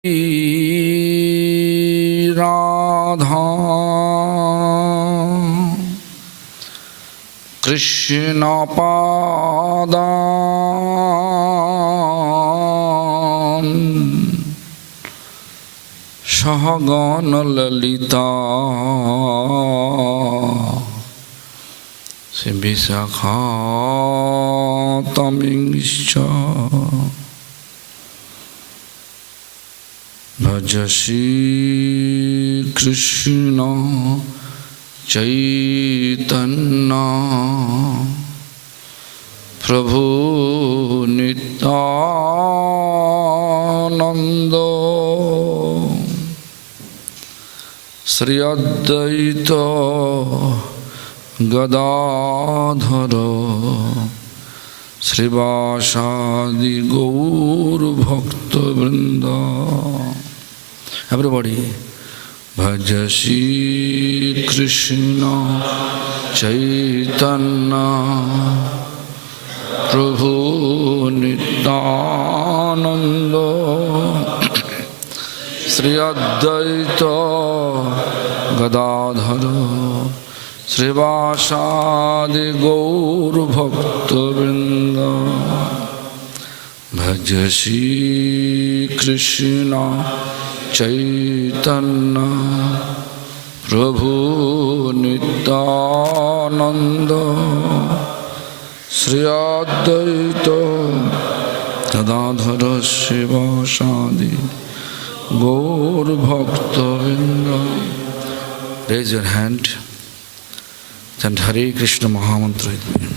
Radha Krishna Padam Sahagana Lalita Sibhisakhatamingshcha Bhajasi Krishna Chaitanya Prabhu Nityananda Sri Advaita Gadadhara Srivasadi Gaur Bhakta Vrinda. Everybody, Bhajasi Krishna Chaitanya Prabhu Nityananda Sri Advaita Gadadhara Srivasadi Gaur Bhakta Vrinda. Bhajasi Krishna Chaitanya Prabhu Nityananda Sri Advaita Gadadhara Srivasadi Gaur Bhakta Vrinda. Raise your hand. Chant Hare Krishna Mahamantra with me.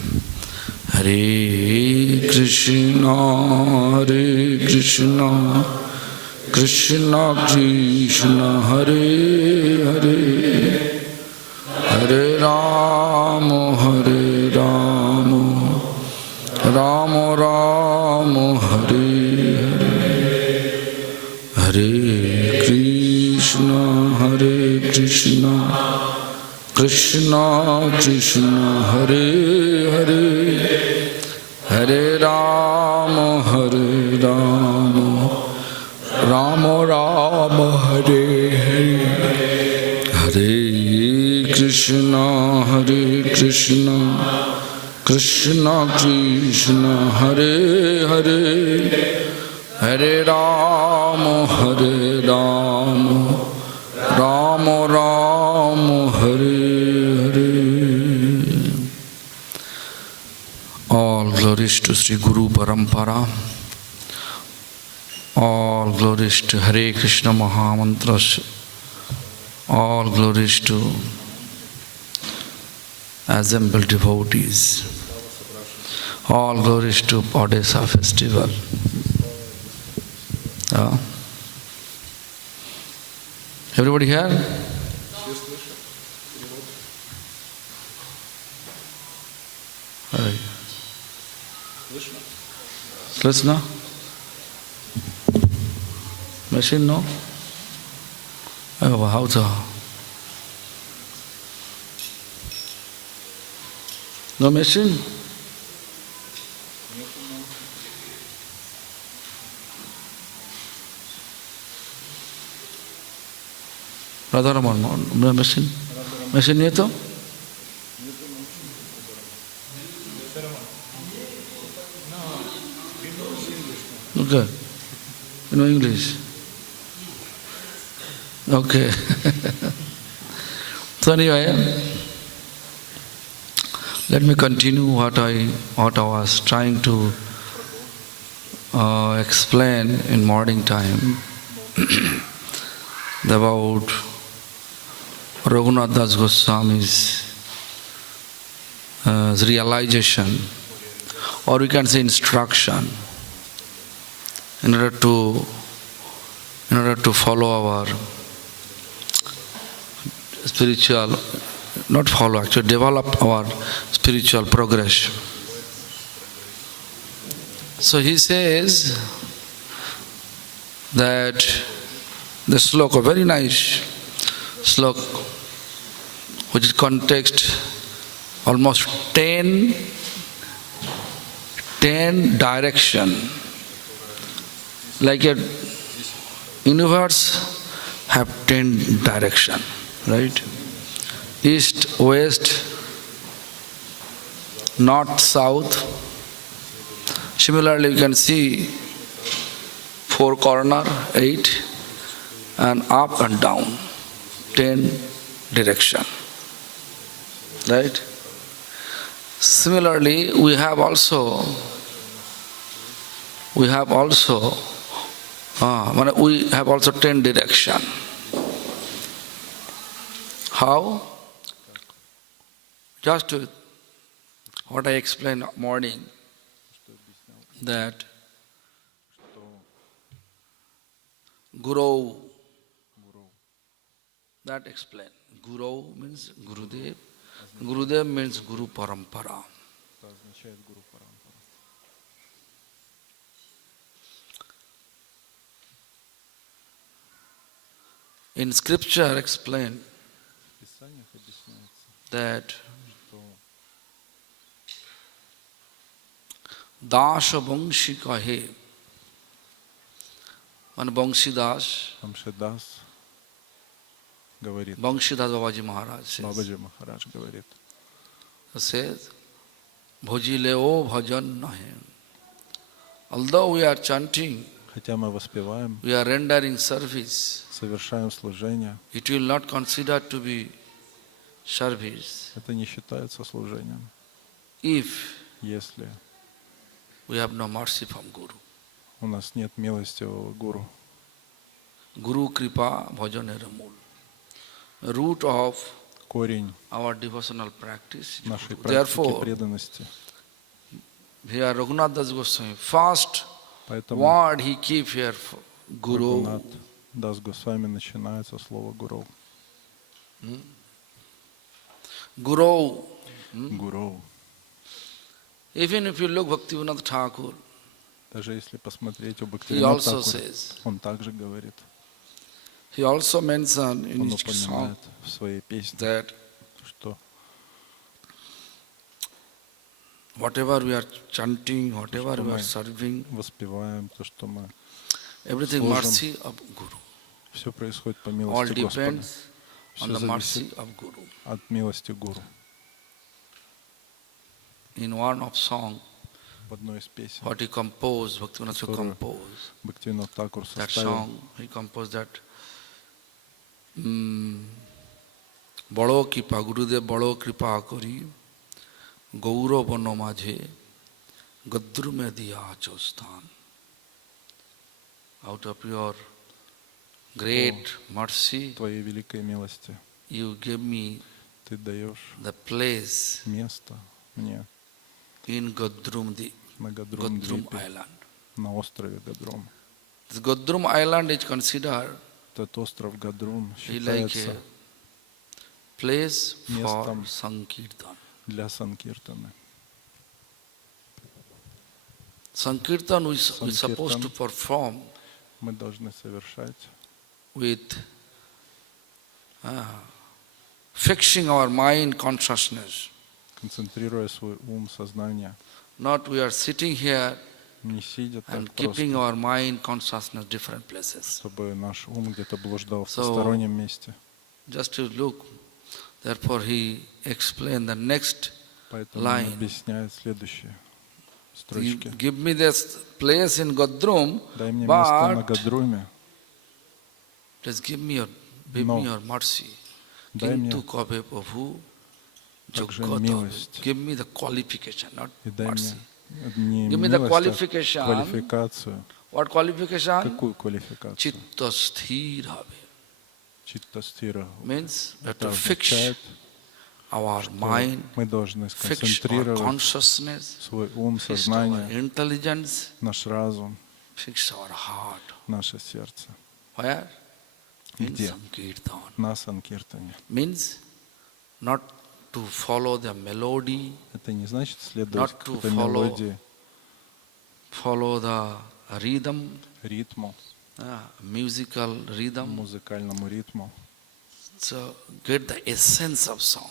Hare Krishna, Hare Krishna, Krishna Krishna, Hare Hare, Hare Rama, Hare Rama, Rama Rama, Hare Hare, Hare Krishna, Hare Krishna, Krishna Krishna, Hare Hare, Hare Rama, Hare Rama, Rama Rama, Hare Hare, Hare Krishna, Hare Krishna, Krishna Krishna, Hare Hare, Hare Rama, Hare Rama, Rama Rama, Hare Hare. All glories to Sri Guru Parampara. All glories to Hare Krishna Mahamantras. All glories to assembled devotees. All glories to ODESSA festival. Everybody here? Hey. Listen. Machine, no? Oh, how to? No machine? Radharaman, no machine? Machine नहीं तो? Okay. You know English? Okay. So anyway, let me continue what I was trying to explain in morning time about Raghunath Das Goswami's realization, or we can say instruction, in order to follow our spiritual, not follow, actually develop our spiritual progress. So he says that the sloka, very nice sloka, which is context almost 10 direction, like a universe have 10 direction, right? East, west, north, south. Similarly, you can see 4 corner, 8, and up and down, 10 direction, right? Similarly, we have also we have also 10 direction. How? Just to, what I explained morning, that Guru, that explain. Guru means Gurudev. Gurudev means Guru Parampara. In scripture explained that Dasha Bangshi kahe, and Bangshi Das, Bangshi Das Babaji Maharaj says, Bhoji leo bhajan nahe. Although we are chanting, Хотя мы воспеваем, we are rendering service, совершаем служение, it will not consider to be service это не считается служением, if если we have no mercy from Guru. у нас нет милостивого гуру. Guru Kripa Bhajanera Mool. Root of Корень our devotional practice. нашей практики Therefore, преданности. here Raghunath Das Goswami, first Поэтому word he keep here, Guru. Рагунат Дас Госвами начинается слово гуру. Guru. Гуру. Even if you look Bhaktivinoda Thakur, Даже если посмотреть у he Бхактивинода also Тхакура, says, он также говорит, he also mentioned in он his song упоминает в своей песне, that что whatever we are chanting, whatever что we are мы serving, воспеваем, то, что мы everything служим, mercy of Guru. все происходит по All милости Господа. depends on Все the mercy зависит of Guru. от милости гуру. In one of song, В одной из песен, what he composed, Bhaktivinoda Thakur которую composed, Бхактивинод Тхакур that составил, song, he composed that বড় কৃপা গুরুদেব বড় কৃপা করি গৌর বন মাঝে গদ্রুমে দিয়া আছো স্থান. Out of your great mercy, Твоей великой милости, you give me Ты даешь the place место мне in Gadrum, the на Gadrum Гадрум-Двипе, Island. на острове Гадрум. This Gadrum Island is considered Этот остров Гадрум like a считается place for местом Sankirtan. для Санкиртаны. Sankirtan we supposed to perform Мы должны совершать with fixing our mind consciousness. концентрируя свой ум, сознание, Not we are sitting here не сидя and так keeping просто, our mind consciousness different places. чтобы наш ум где-то блуждал в So, постороннем месте. Just to look, therefore he explained the next Поэтому он line. объясняет следующие You строчки. give me this place in Gadrum, Дай мне место на but Гадруме, just give me your mercy. дай мне Kintu kabe Prabhu также Joggata. милость. Give me the qualification, not И дай mercy. мне не Give me the милость, а qualification. квалификацию. What qualification? Какую квалификацию? Chitta sthir habe. Читтастира. Means we have Это to fix означает, our что mind, мы должны fix our сконцентрировать consciousness, свой ум, fix our сознание, intelligence, наш разум, fix our heart. наше сердце. Where? In Где? Sankirtan. На Санкиртане. Means not to follow the melody, Это не значит следовать Not to какой-то follow мелодии, follow the rhythm, ритму, musical rhythm. музыкальному ритму. So get the essence of song.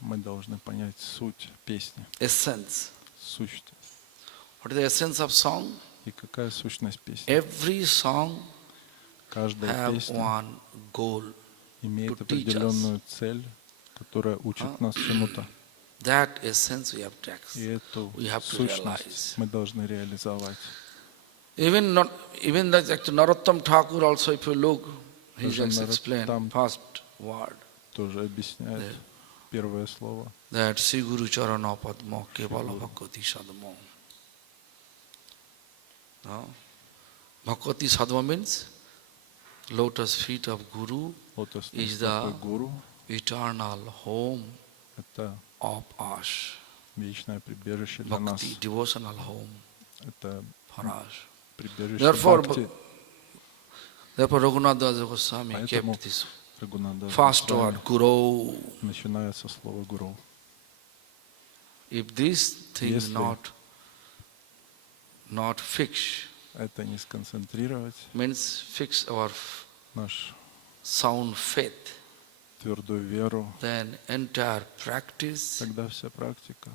Мы должны понять суть песни, Essence. сущность. What is the essence of song? И какая сущность песни? Every song Каждая have песня one goal имеет to teach us. определенную цель, которая учит нас чему-то. That essence we have to И эту we have to сущность realize. мы должны реализовать. Even that actually Narottam Thakur also, if you look, he Даже just explained Нароттам first word тоже объясняет Yeah. первое слово. that Sri Guru Charana Padma Kevala Bhakti Sadma. No? Bhakti Sadma means lotus feet of Guru Лотосные is стопы the гуру eternal home — это of us. вечное прибежище для нас. Bhakti, devotional home Это for us. прибежище Therefore, бхакти. Raghunath Das Goswami Поэтому kept this Рагунада first word, Guru. начинается со слова гуру. If this thing Если not fix, это не сконцентрировать, means fix our наш sound faith, твердую веру, then entire practice тогда вся практика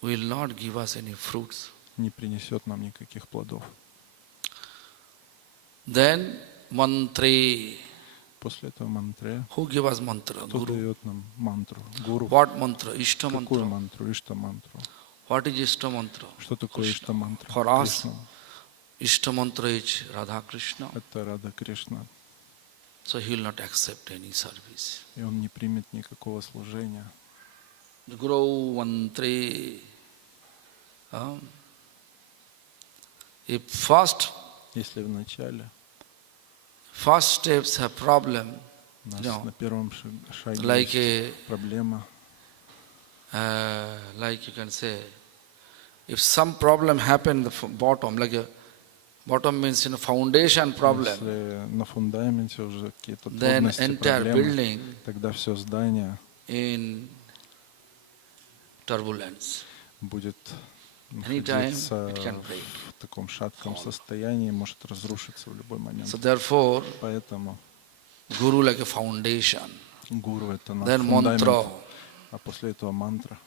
will not give us any fruits. не принесет нам никаких плодов. Then mantra. После этого мантре, Who give us mantra? кто Guru. дает нам мантру? Гуру. What mantra? Ishta Какую mantra. мантру? Ишта мантру. What is Ishta mantra? Что такое Krishna. Ишта мантра? For us, Кришна. Ishta mantra is Radha Krishna. Это Рада Кришна. So he will not accept any service. И он не примет никакого служения. The Guru mantra. If Если в начале first steps have problem, у нас No. на первом шаге like есть проблема, like you can say, if some problem happen in the bottom, like a bottom means in a foundation problem, если на фундаменте уже какие-то then трудности, entire проблемы, building тогда все здание in turbulence. будет Anytime находиться it can break. в таком шатком состоянии, может разрушиться в любой момент. So therefore, Поэтому Guru like a foundation. гуру — это наш Then фундамент, mantra. а после этого мантра,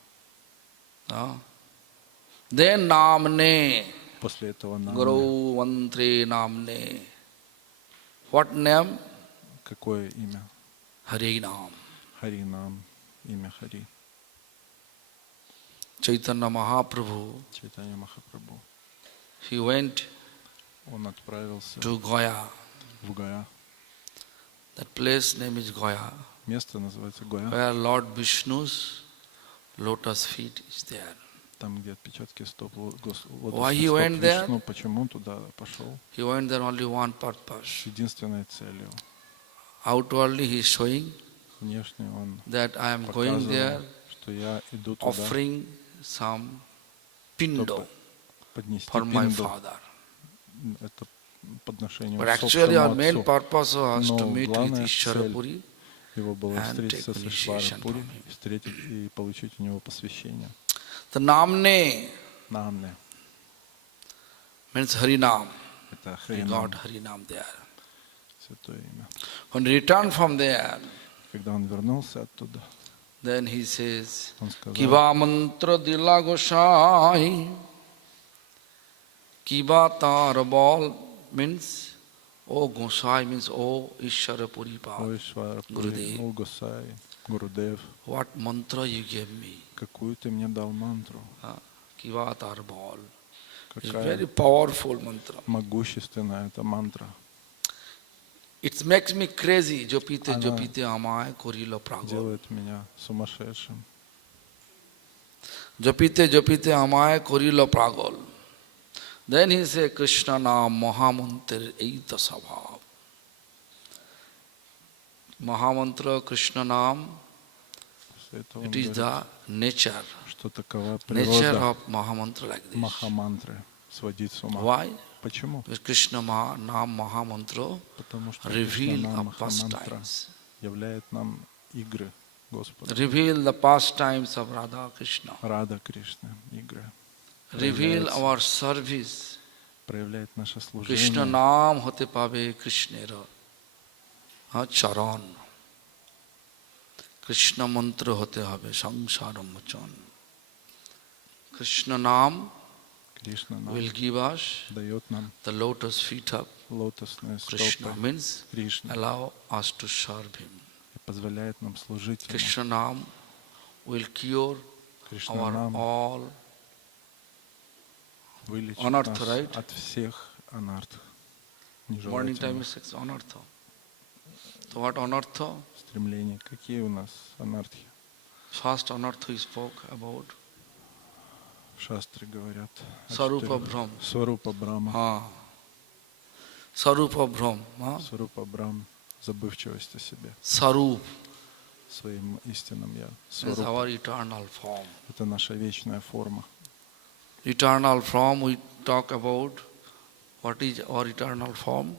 Then namne. после этого намне. Guru mantre namne. What name? Какое имя? Hari Nam. Хари нам, имя Хари. Chaitanya Mahaprabhu, Чайтанья Махапрабху. he went Он отправился to Gaya. в Гая. That place name is Gaya, Место называется Гая. where Lord Vishnu's lotus feet is there. Там, где отпечатки стоп Why he went there? Вишну. Почему он туда пошел? He went there only one purpose. Единственной целью. Outwardly he is showing Внешне он that I am going there, показывал, что я иду туда, offering some pindo чтобы поднести for my пинду. father. Это подношение But actually our усопшему main отцу. purpose was to Но meet with главная Ishwarapuri Его было and встретиться take с initiation Ишварапури, from him. встретить и получить у него посвящение. The Namne Намне means Harinam. — это He Харинам, got Harinam there. святое имя. When he returned from there, Когда он вернулся оттуда, then he says, он сказал: Kiva mantra dila gosai, Kiva tar ball means, O Gosai means, O Ishwarapuri «О Pad. Ишварапури, Гурудев. о Госай, Гурудев, What mantra you gave me? какую ты мне дал мантру? Kiva tar ball. It's Какая very powerful mantra. могущественная эта мантра. It makes me crazy. Jopite Она jopite amay korilo pragol. Делает меня сумасшедшим. Jopite jopite amay korilo pragol. Then he says, Krishna naam mahamantra eita sabhav. Mahamantra, Krishna naam, После этого он it is говорит, the nature. что такова Nature природа of Mahamantra like this. Махамантры — сводить с ума. Why? Почему? Because Krishna naam Mahamantra Потому что reveal Кришна our Махамантра pastimes. являет нам игры Господа. Reveal the pastimes of Radha Krishna. Рада Кришны, игры. Reveal our service. Проявляет наше Krishna служение. naam hote pabe Krishnera. Charan. Krishna mantra hote habe samsara mochan. Krishna naam Кришна нам will give us дает нам the lotus feet of лотосные Krishna стопы means Кришны allow us to serve him. и позволяет нам служить Ему. Krishna Nam will cure Кришна our нам all вылечит anartha, нас right? от всех анарт, Morning time нежелательных is 6 anartha. So what anartha? стремлений. Какие у нас анархи? First anartha he spoke about В шастре говорят. о Sarupa четырех. Brahm. Сварупа Брахма. Sarupa Brahm. Сварупа Брахм. Забывчивость о себе. Sarup Своим истинным Я. is Сварупа. our eternal form. Это наша вечная форма. Eternal form, we talk about what is our eternal form?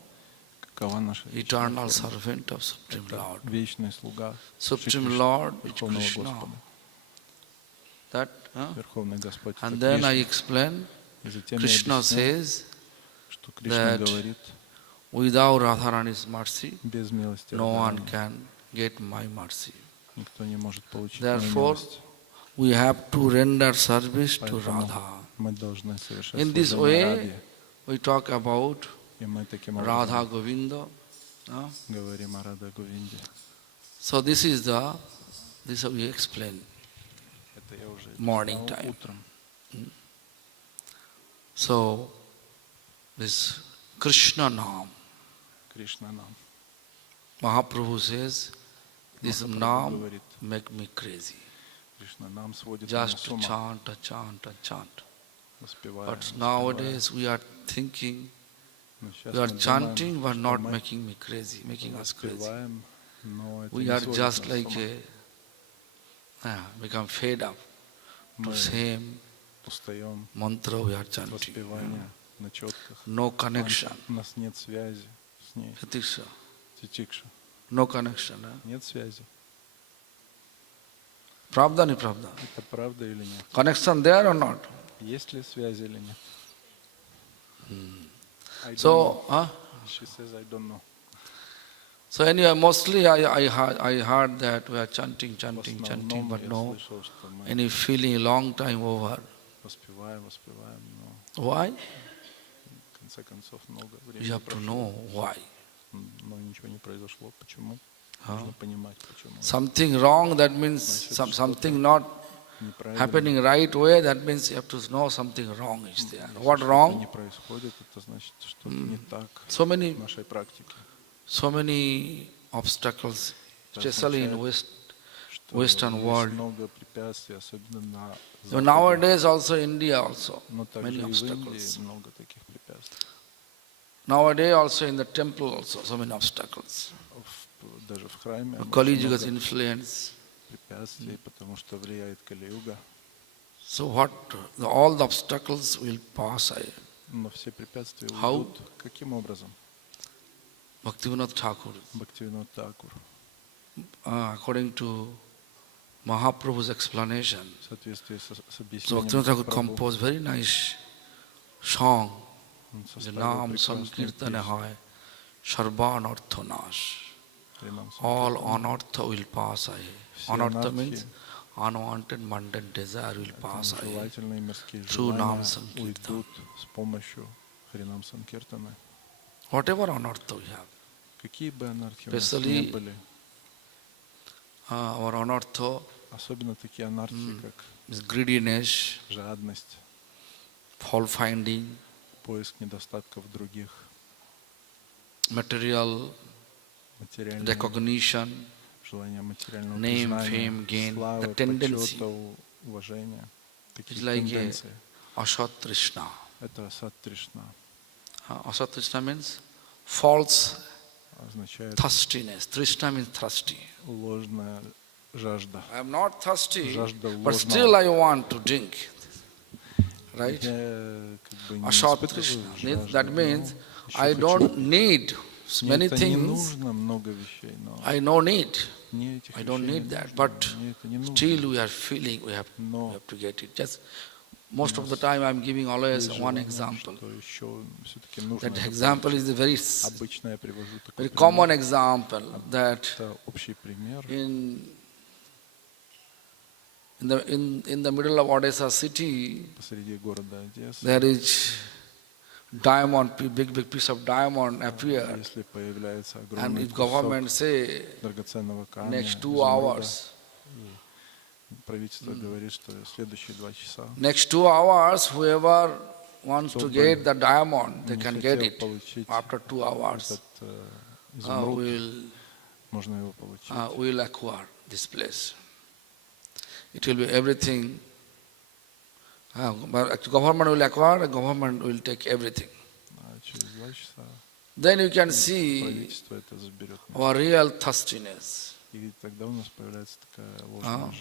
Какова наша вечная Eternal форма? servant of Supreme Это Lord. вечный слуга Supreme Lord is Верховного Krishna. Господа. That, Верховный Господь это and then I Кришна. explain, И затем я Krishna объясню, says, что Кришна that говорит, without Radharani's mercy, без милости no one Радхарани can get my mercy. никто не может получить мою Therefore, милость. we have to render service to Поэтому Radha. мы должны совершать In this служение way, Радхе. we talk about И мы таким Radha образом Govinda. говорим о Рада Говинде. So this is we explain Это я уже Morning знал time. утром. So this Krishna Nam, Кришна нам. Mahaprabhu says, this Махапрабху Nam говорит, make me crazy. Кришна нам сводит меня Just с to ума. chant, chant, chant. Воспевая, But воспевая. nowadays we are thinking, Но сейчас we are мы думаем, chanting but что not мы making me crazy, making us crazy. воспеваем, но это We не are сводит just нас с like ума. become fed up to Мы same устаем mantra we are от chanting. воспевания на четках. No connection. У нас нет связи с ней. Titiksa. Титикша. No connection. Нет связи. Pravda ni pravda. Это правда или нет? Connection there or not? Есть ли связь или нет? I don't So, know. She says, I don't know. so anyway, mostly I heard that we are chanting, В chanting, основном chanting, but я no слышал, что мы any feeling long time over. воспеваем, но Why? в конце концов много You времени have to прошло, know why. но ничего не произошло. Почему? Huh? Нужно понимать, почему. Something wrong, that means something not Неправильно. happening right way, that means you have to know something wrong is there. What Что-то wrong? не происходит, это значит, что-то не так So many, в нашей практике. so many obstacles, Это especially in означает, что Western есть world. много препятствий, особенно на So Западе, nowadays also India also, но также many и в obstacles. Индии много таких препятствий. Nowadays also in the temple also, so many obstacles. Даже в храме Kali очень Yuga's много influence. препятствий, потому что влияет Кали-юга. So what, all the obstacles will pass away. Но все препятствия How? уйдут. Каким образом? Bhaktivinoda Thakur, Бхактивинод Такур, according to Mahaprabhu's explanation, в соответствии с so объяснением Bhaktivinoda Thakur Прабху, composed very nice song. он The составил Nam прекрасную Sankirtana песню. Hai, Sarvan Artha Nash. Хринам All Санкиртана. anartha will pass away. Все Anartha анархи, means unwanted mundane desire will pass away. нежелательные мирские Through Nam желания Sankirtan. уйдут с помощью Хринам Санкиртана. Whatever anartha we have. Какие бы анархии у нас Especially не были, our anartha особенно такие анархии, как is greediness, жадность, fault finding, поиск недостатков других, material материальное recognition, желание материального name, признания, fame, gain, славы, the tendency. почета, уважения. Такие It's like a тенденции. asat trishna. Это асад Тришна. Asat trishna means false Означает thirstiness. Trishna means thirsty. ложная жажда. I am not thirsty, Жажда but ложного. still I want to drink. Right? Я как бы не Asat испытываю trishna. жажду, That но means еще I хочу. don't need Мне many это не things. нужно, много вещей, но I no need. мне этих I don't вещей need не that. нужно, But мне это не нужно. still we are feeling we have Но to get it. Just most of the time I'm giving always есть one желание, example. что еще все-таки нужно. That это example is a very, обычно я привожу такой very пример. common example that Это общий пример. in the middle of Odessa city Посреди города Одессы there is diamond, big piece of diamond appeared, Если появляется and огромный if кусок government say драгоценного камня, next 2 изумруда, hours, и правительство говорит, что следующие 2 часа, next 2 hours, whoever wants кто to бы get the diamond, they не can get хотел it. получить After 2 hours, этот изумруд, we'll можно его получить. we'll acquire this place. It will be everything. But government will acquire, government will take everything. А через 2 часа Then you can see правительство это заберет. our real thirstiness. И тогда у нас появляется такая ложная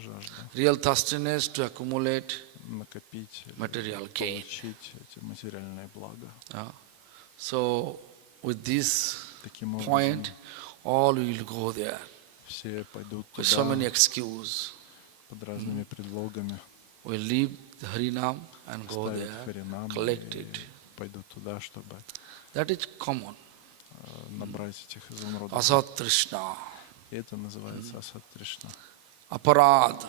жажда Real thirstiness to accumulate накопить, material gain. получить эти материальные блага. So with this Таким образом, point, all will go there. все пойдут With so many туда excuses. под разными предлогами, We'll leave the Harinam and go ставят there, Харинам collect и it. пойдут туда, чтобы That is common. набрать этих изумрудов. Asat Trishna. И это называется Асат Тришна. Aparad.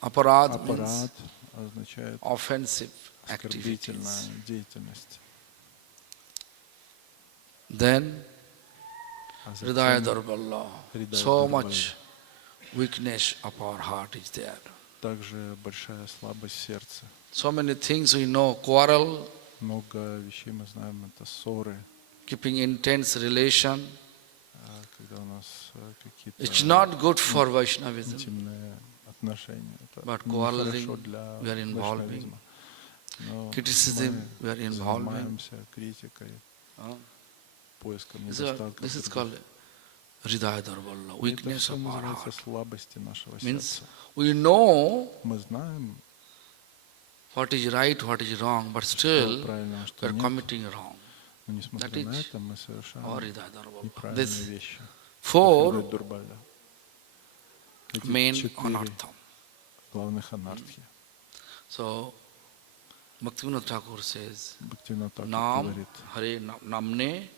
Aparad means Аппарат означает offensive оскорбительная activities. деятельность. Then А Hridaya затем Darballa. Hridaya So Darballa. much weakness of our heart is there. также большая слабость сердца. So many things we know, quarrel, Много вещей мы знаем, это ссоры, keeping intense relation. когда у нас какие-то It's not good for Vaishnavism. интимные отношения. Это But нехорошо quarreling, для we are involving. вайшнавизма. Но Criticism, we are мы involving. занимаемся критикой, поиском This недостатков. is других. called Hridaya Darballa, Это weakness все of our называется heart. слабости нашего Means сердца. we know Мы знаем, what is right, what is wrong, but что still правильно, а we что are нет. committing wrong. Но That несмотря на is это, мы совершаем Our Hridaya Darballa. неправильные This вещи. four Хридая Дурбаля. Эти main 4 anartham. главных анархии. So Bhaktivinoda Thakur says, Бхактивинод Тхакур Nam, говорит, Hare Namne.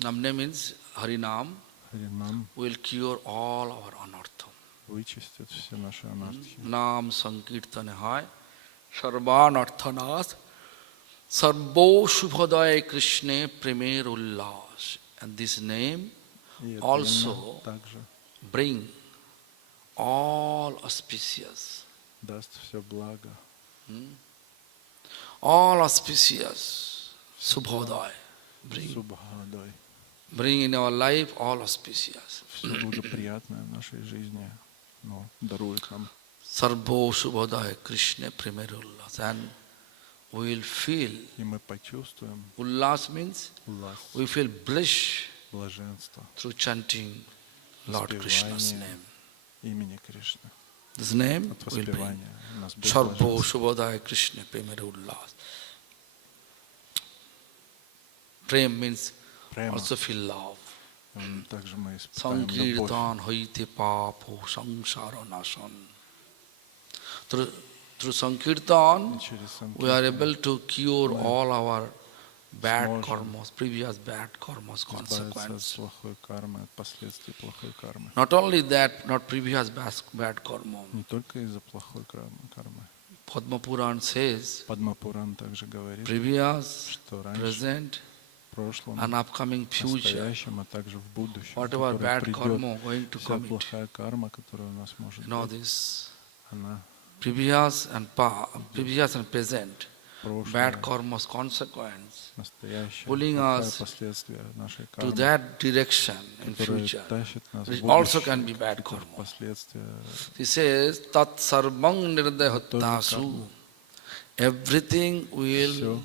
Namne means Harinam Харинам will cure all our anartham. вычистит все наши анархии. Nam Sankirtane Hai, Sarvanarthanath, Sarvo Shubhodaya Krishne Premier Ullas. And this name И это also имя также bring all auspicious. даст все благо, All auspicious. Subhodaya. Субхадой. Bring in our life all auspicious. Все благоприятное в нашей жизни, но дарует нам. Sarvo Shubhodaya Krishna Premier Ullas. And we will feel. И мы почувствуем Ullas means улас, we feel bliss блаженство, through chanting Lord Krishna's name. имени Кришны. This name От will bring воспевания у нас будет Sarvo блаженство. Shubhodaya Krishna Premier Ullas. Prem means Према. also feel love. Также мы испытаем любовь. Sankirtan hoite papo samsara nasan. Through Sankirtan, И через we are Санкиртан able to cure all our bad сможем karmas, previous bad karmas, избавиться от consequence. плохой кармы, от последствий плохой кармы. Not only that, not previous bad karma. Не только из-за плохой кармы. Padma Puran says, Падмапуран также говорит, previous, что раньше, present, в прошлом, and upcoming future, настоящем, а также в будущем, whatever которое bad придет, karma going to вся commit. плохая карма, которая у нас может You know быть, this, она previous and present, прошлое, bad karma's consequence, настоящее, pulling плохое us последствие нашей to кармы, that direction in которое future, тащит нас which в also будущее, can be bad это karma. последствия He says, Tat sarvang nirdayattasu. karma. Everything will Всё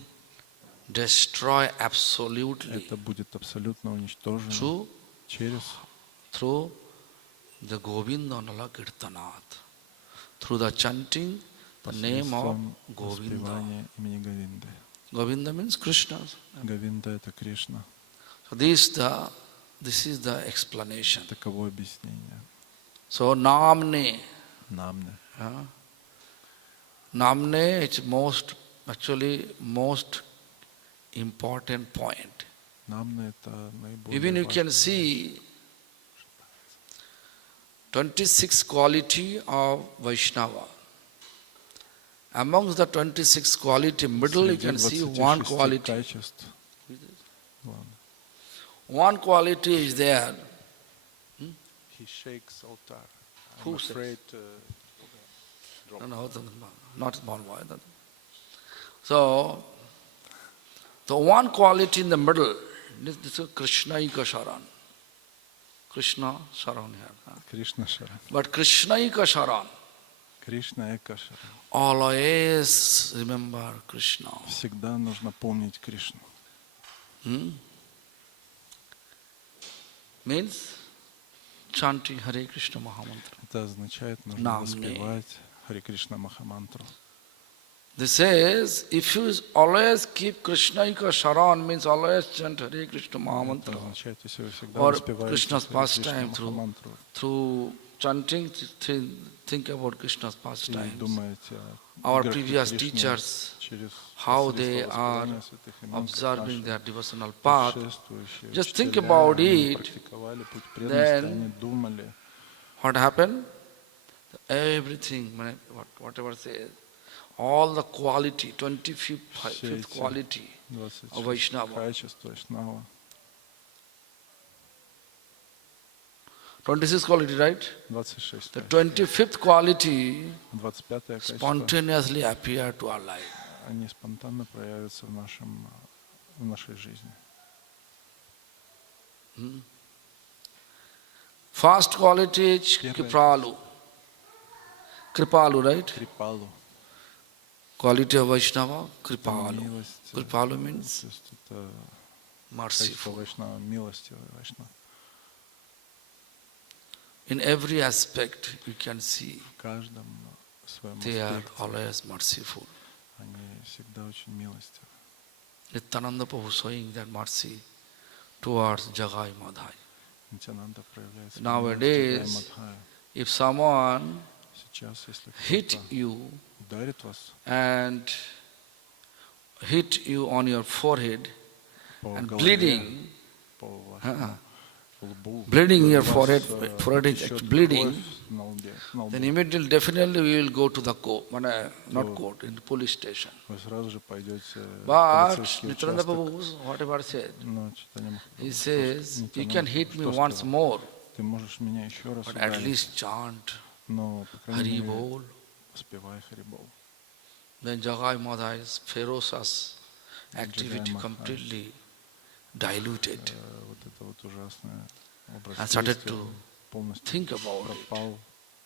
destroy absolutely это будет абсолютно уничтожено through через the Govinda Nala Kirtanat, through the chanting the name of посредством Govinda. воспевания имени Говинды. Govinda means Krishna. Говинда — это Кришна. So this is the explanation. Таково объяснение. So namne, Намне. namne is most important point. Намне — это наиболее Even you can важное. see 26 quality of Vaishnava. Amongst the 26 quality, middle you Среди can see one 26 quality. качеств, ладно. One quality is there. He shakes altar. Who I'm says? afraid No, not small boy. So, the one quality in the middle, this is Krishna Sharan. Krishna Sharan here. Кришна Шаран. But Krishna Sharan, Кришна Эка Шаран. always remember Krishna. Всегда нужно помнить Кришну. Means chanting Hare Krishna Mahamantra. Это означает, нужно Нам воспевать Харе Кришна Махамантру. This says, if you always keep Krishna Sharan, means always chant Hare Krishna Это Mahamantra. означает, если вы всегда Or воспеваете Krishna's Харе Кришна pastime Махамантру through chanting, think about Krishna's и pastimes. думаете о Our играх previous Кришны teachers, через how посредством they are воспевания святых имен, как observing наши their devotional path. предшествующие Just think учителя, about они it, практиковали путь преданности, then они думали, What happened? Everything, whatever says, all the quality, 25th все fifth quality эти of 26 Vaishnava. качеств Вайшнава, 26th quality, right? 26 The качеств, 25th quality 25 качество, spontaneously appear to our life. они спонтанно проявятся в нашей жизни. First quality is Kripalu. Kripalu, right? Крипалу, Quality of Vaishnava, Kripalu. милость, Kripalu means то есть это качество merciful. Вайшнава, милостивый Вайшнав. In every aspect you can see В каждом своем they are аспекте always merciful. они всегда очень милостивы. Nityananda Prabhu showing that mercy towards Jagai Madhai. Нитянанда проявляется Nowadays, милость Джагай Мадхая. if someone Сейчас, если hit кто-то you ударит вас and hit you on your forehead по and голове, bleeding, по вашему лбу, bleeding in your у вас, forehead, э, forehead is течет actually bleeding, кровь на лбе, then immediately, definitely we will go to the court, not So- court, in the police station. вы сразу же пойдете в But полицейский Nityananda участок. Prabhu, whatever said, Но Чайтанья Махапрабху he сказал, says, you Нитянанда, can hit me что once сказал? more, Ты можешь меня еще раз but at ударить, least chant но, по крайней Hari мере, Bol. воспевай Харибол. Then Jagai Madhai's ferocious activity Madhai. completely diluted. Вот это вот ужасное образ I started действия to полностью think about it. пропал.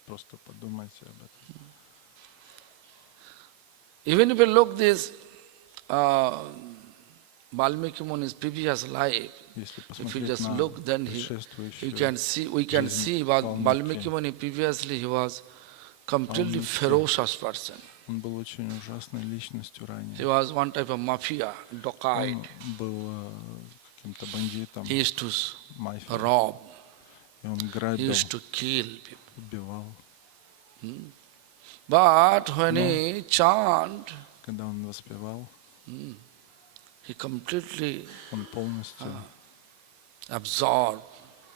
Просто подумайте об этом. Even if you look this Valmiki Muni's previous life, Если if you посмотреть just на look, then we предшествующую can жизнь see Valmiki. Valmiki Muni previously he was completely Valmiki. ferocious person. Он был очень ужасной личностью ранее. He was one type of mafia, dacoit. Он был каким-то бандитом, He used to мафией. rob. И он He грабил, used to kill people. убивал. But when he chant, Когда он воспевал, he completely он полностью absorbed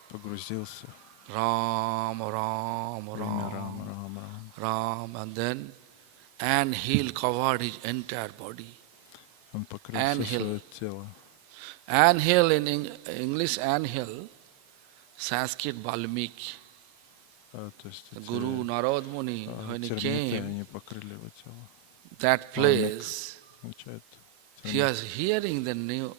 погрузился Ram, Ram, в имя Ram, Рама, Рам, Рам. Ram, and then anthill covered his entire body. Он покрыл Ant все hill. свое тело. Anthill in English, anthill, Sanskrit Valmiki, То есть the эти, Guru Narad Muni, when he термиты, came, они покрыли его тело. that place, Означает, he was hearing the name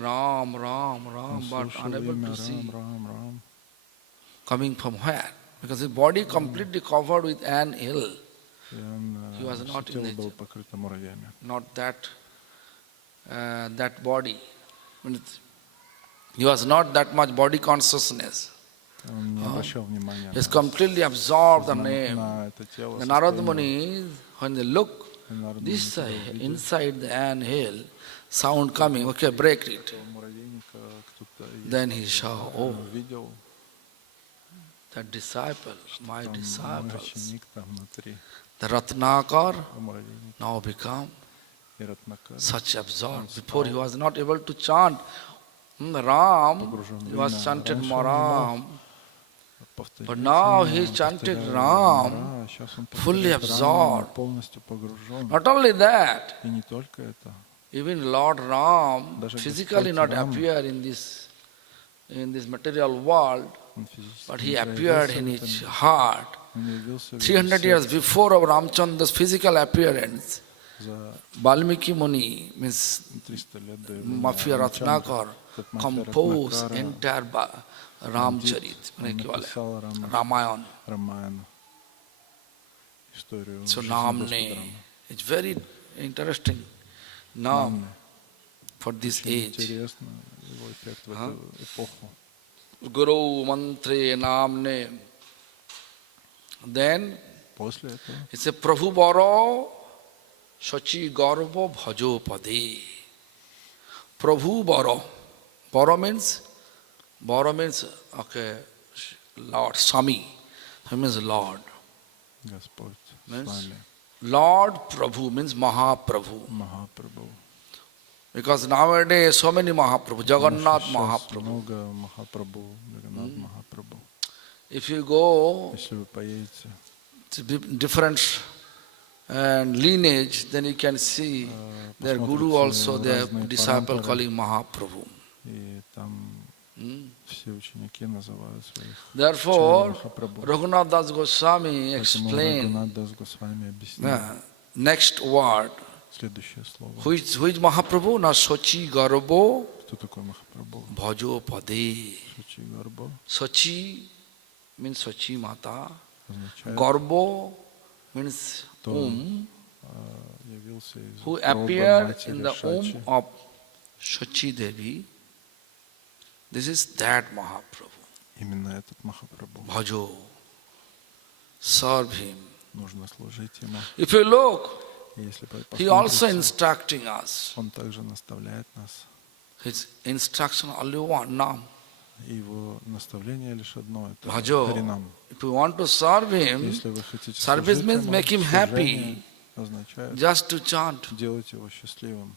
Ram, Ram, он Ram, but слушал unable имя to see. Рам, Рам, Рам. Coming from where? Because his body completely covered with anthill, И он, He was все not in тело the- было покрыто муравьями. not that body. When he was not that much body consciousness. Он не обращал внимания He has completely absorbed the на name. это тело. The Narad состояние. Muni, when they look, И Нарад this Муни, когда увидел, inside the anthill, sound coming, okay, break it. что у муравейника кто-то есть, Then he saw, он oh, увидел, that disciple, my там мой disciples, ученик там внутри, the Ratnakar муравейник now become и Ратнакар. such absorbed. Before he was not able to chant Ram, he was chanted Maram, But now he он chanted повторял Ram, Ра, сейчас он fully повторяет Рам, он absorbed. полностью погружен. Not only that, И не только это, even Lord Ram даже physically Господь not Рам, appear in this material world, он физически but не he appeared проявился in в his этом, heart. он явился в его 300 years сердце. before of Ramchandra's physical appearance, За Valmiki Muni, means 300 лет до явления Mafia Рамчандры, Ratnakar, как Мафия composed Ратнакара, entire Пандит, Ramcharit, он написал Ramayana. Рамаяну, историю So жизни Господа Namne, Рама. it's very interesting name Намне. for this Очень age. интересно его эффект в эту эпоху. Guru Mantre Namne. Then После этого it's a Prabhu Baro Sachi Garbo Bhajo Pade. Prabhu Baro. Baro means okay, Lord, Swami. That means Lord. Господь с Means вами, Lord Prabhu means Mahaprabhu. Махапрабху. Because nowadays so many Mahaprabhu, Jagannath Сейчас Mahaprabhu. много Махапрабху, Джаганнат Махапрабху. If you go Если вы поедете to different lineage, then you can see their guru also, their disciple calling Mahaprabhu. и там все ученики называют своих Therefore, Махапрабху. Raghunath Das Goswami Поэтому explained Рагунат Дас Госвами объяснил next word. следующее слово. Who is Mahaprabhu? Na Sochi Garbo Кто такой Махапрабху? Bhajo Pade. Шучи Гарбо Sochi means Sochi Mata. означает, Garbo means кто явился из who утробы appeared in матери the Шачи. womb of Shachi Devi. This is that Mahaprabhu. Именно этот Махапрабху. Bhajo. Serve him. Нужно служить ему. If you look, И если he also посмотрите, instructing us. он также наставляет нас. His instruction only one, Nam. И его наставление лишь одно, это Bhajo. Харинам. If you want to serve him, Если вы хотите service служить means ему, make him служение happy. означает Just to chant. делать его счастливым.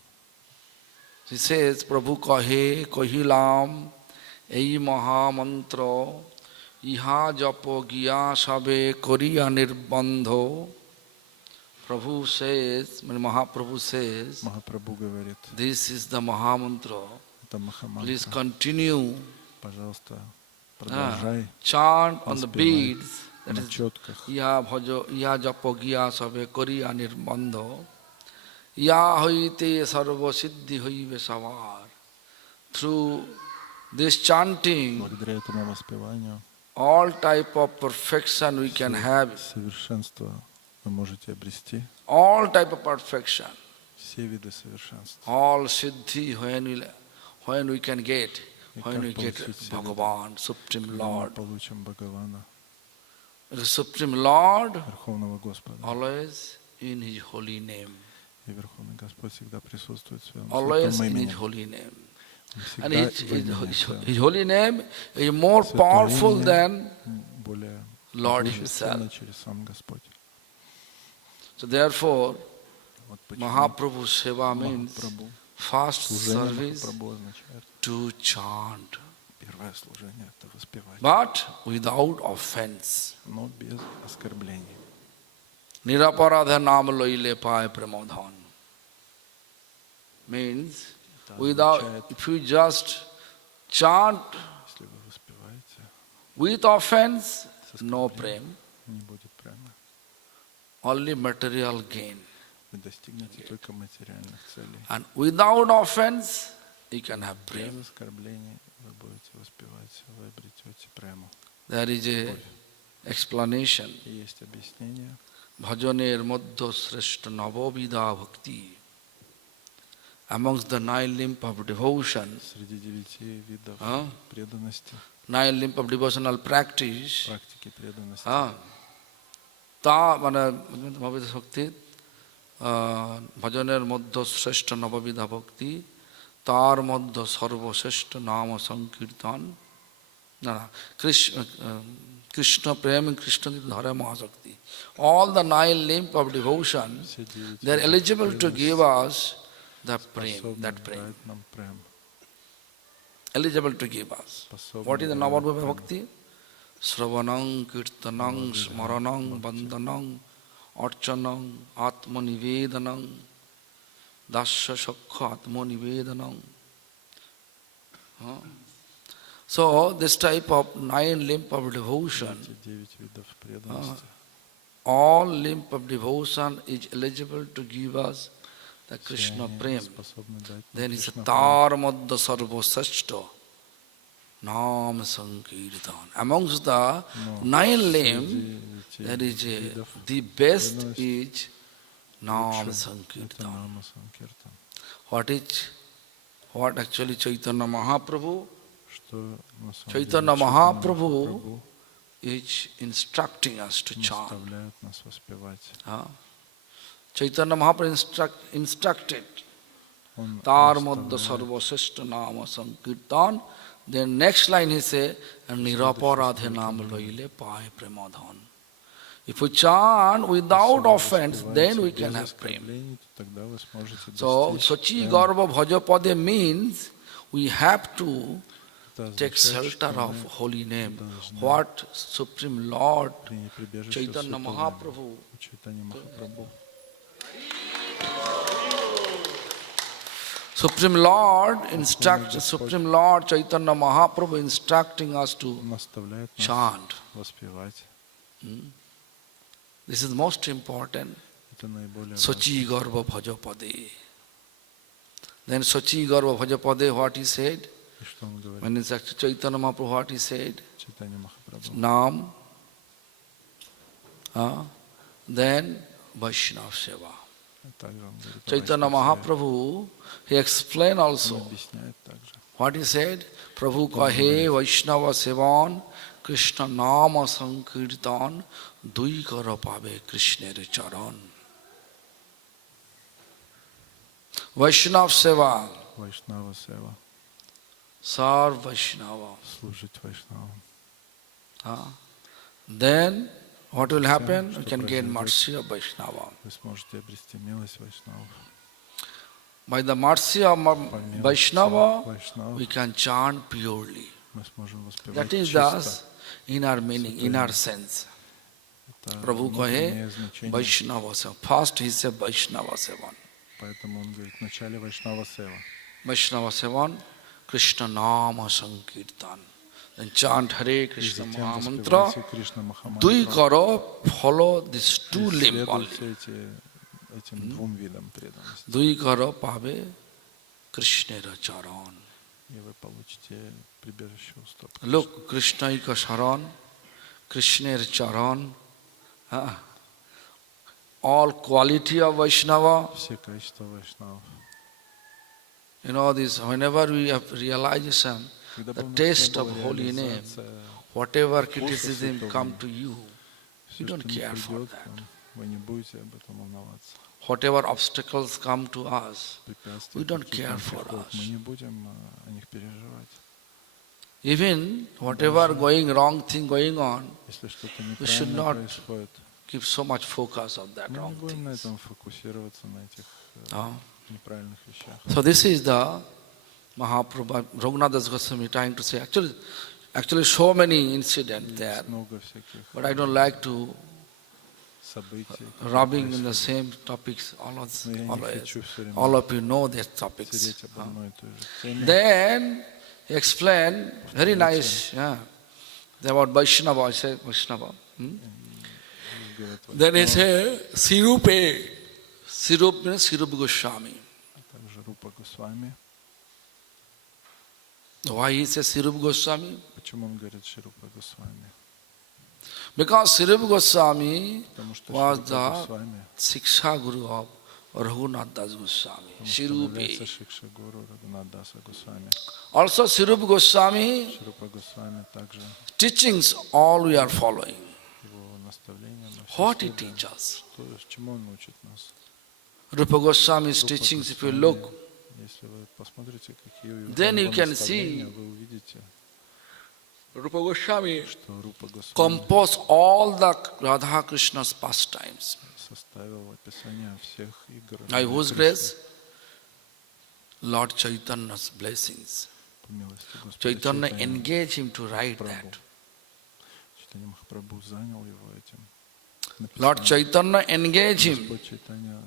He says, Prabhu kahe kahilam ei maha mantra iha japo giya sabe koriya nirbandho. Prabhu says, Mahaprabhu says, Махапрабху говорит, this is the Maha Mantra. это Please Махамантра, continue. пожалуйста, продолжай Chant on the воспевать beads. That на is, четках. Iha japo giya sabe koriya nirbandho. Ya hoite sarva siddhi hoive savar. Through this chanting, Благодаря этому воспеванию all type of perfection we can have. совершенство вы можете обрести, All type of perfection. все виды совершенства. All siddhi when we can get, И when we как get получить все виды? Bhagavan, Supreme Когда мы Lord. получим Бхагавана, The Supreme Lord Верховного Господа. always in His holy name. И Верховный Господь всегда присутствует в своем Always святом in имени. His holy name. Он And всегда His, в имени своем. his holy name is more Святое powerful имя than более Lord могущественно, Himself. через сам Господь. So therefore, Вот почему Mahaprabhu Seva means Махапрабху, first служение service Махапрабху означает to chant, первое служение — это воспевать, but without offense. но без оскорблений. Niraparadha nam loile paye pramodhan. Means, Это without, означает, if you just chant если вы воспеваете, with offense, с no оскорблением, prem, не будет прямо. only material gain. Вы достигнете только материальных целей. And without offense, you can have Без prem. оскорблений вы будете воспевать, вы обретете прему. There is a explanation. И есть объяснение. Bhajaner madhya sreshta navavidha bhakti. Amongst the 9 limbs of devotion, Среди 9 видов А? преданности, 9 limbs of devotional practice, практики преданности, তা মানে নববিধা ভক্তি ভজনের মধ্য শ্রেষ্ঠ নববিধা ভক্তি তার মধ্য সর্বশ্রেষ্ঠ নাম সংকীর্তন না না কৃষ্ণ প্রেম কৃষ্ণ ধরে মহাশক্তি all the 9 limbs of devotion все 9 they are видов eligible to преданности give us the prem, способны that prem, дать нам прем. eligible to give us. Способны What is the давать Navadvipa прем. Bhakti? Sravanam, Kirtanam, Smaranam, Vandanam, Archanam, Atmanivedanam, Dasya Shakha Atmanivedanam. So, this type of 9 limb of devotion, Эти 9 видов преданности, all limb of devotion is eligible to give us the все Krishna они Prem. способны дать нам Then it's a Кришна прем. tar madda sarva sashta nam sankirtan. Amongst the Но 9 limb, среди there is этих a, видов the best преданности is Nam лучше это Sankirtan. Нама Санкиртан. What actually Chaitanya Mahaprabhu? Что на самом Chaitanya деле Mahaprabhu is instructing us to chant. наставляет нас воспевать. Chaitanya Mahaprabhu instructed Он Tar madda наставляет. sarva sashta nama sankirtan. Then next line he say, and niraparadhe naam loile paye premadhan. If we chant without offense, then we can have prem. So, Sachi Garva Bhajapade means we have to take shelter of holy name. What Supreme Lord Chaitanya Mahaprabhu, Supreme Lord Chaitanya Mahaprabhu instructing us to chant. This is most important. Sachi Garva Bhajapade. Then Sachi Garva Bhajapade, what he said? When it's actually Chaitanya Mahaprabhu, what he said? Nam. Then Vaishnava Seva. Chaitanya Mahaprabhu, he explained also. What he said? Prabhu kahe Vaishnava Sevan Krishna Nama Sankirtan Dui Kara Pave Krishna Charan. Vaishnava Seva. Sar Vaishnava. Then what will happen? You can gain mercy of Vaishnava. By the mercy of Vaishnava, we can chant purely. That is thus inner meaning, inner sense. Prabhu kahe Vaishnava Seva. First he said Vaishnava Sevan. Vaishnava Sevan, Krishna Nama Sankirtan. Then chant Hare Krishna Mahamantra. Dui karo, follow these 2 limb only. Dui karo pave Krishna Charan. Look, Krishna Ika Sharan, Krishna Charan. All quality of Vaishnava. You know this, whenever we have realization, the taste of holy name, whatever criticism come to you, you don't care for that. Whatever obstacles come to us, we don't care for us. Even whatever wrong thing going on, we should not give so much focus on that wrong things. So this is the Mahaprabhu, Raghunath Goswami trying to say, actually so many incidents there, but I don't like to rubbing in the same topics, all of you know these topics. Then he explained, very nice, about Vaishnava, I said Vaishnava. Then he said, Sirupe. Sirup means Sirup Goswami. Why he says Sirup Goswami? Because Sirup Goswami was the Siksha Guru of Raghunath Das Goswami. Sirupe. Also Sirup Goswami teachings all we are following. What he teaches? Rupa Goswami's teachings, if you look, then you can see Rupa Goswami composed all the Radha Krishna's pastimes. By whose grace? Lord Chaitanya's blessings. Chaitanya engaged him to write that. Чайтанья Махапрабху занял его этим. Lord Написано, Chaitanya engaged him. Господь Чайтанья,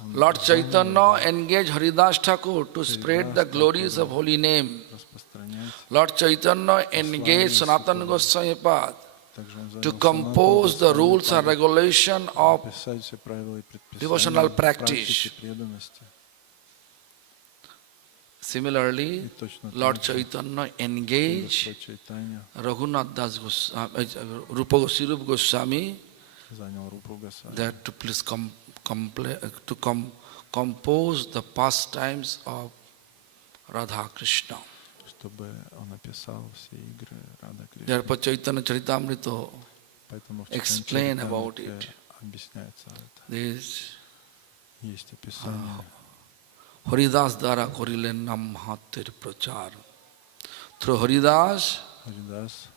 он Lord занял Chaitanya его, engaged Haridas Thakur to spread the glories of holy name. распространять. Lord Chaitanya engaged Sanatana Goswami Pad Также он to занял compose the rules and regulation of писать все правила и devotional предписания practice. практики преданности. Similarly, И точно Lord так же Chaitanya engaged Господь Чайтанья Raghunath Das Goswami, Rupa Sirup Goswami, занял Рупу Госвами, that to please compose the pastimes of Radha Krishna. чтобы он написал все игры Рада Кришны. Therefore, Chaitanya Charitamrita Поэтому в explain Чайтанья about Чаритамрите it. объясняется это. This Есть описание. Haridas Dara Korilen Nam Hatir Prachar. Through Haridas, Харидас,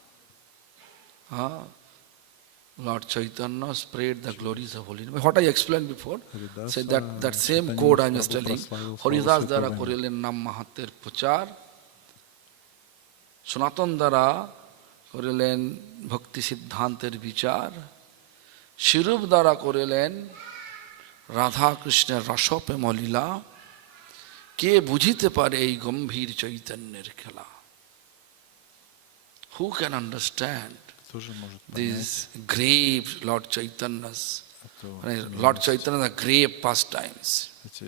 Lord Chaitanya spread the glories of holy name. What I explained before, Харидас, say that same Чайтанья code I am just Махапрабху telling. прославил славу Haridas Dara Святого имени. Korilen Nam Mahatir Prachar. Sanatan Dara Korilen Bhakti Siddhanter Vichar. Shirup Dara Korilen Radha Krishna Rashope Molila. কে বুঝিতে পারে এই গম্ভীর চৈতন্যের খেলা? Who can understand Кто же может понять these grave Lord Chaitanya's, эту Lord Chaitanya's grave pastimes? эти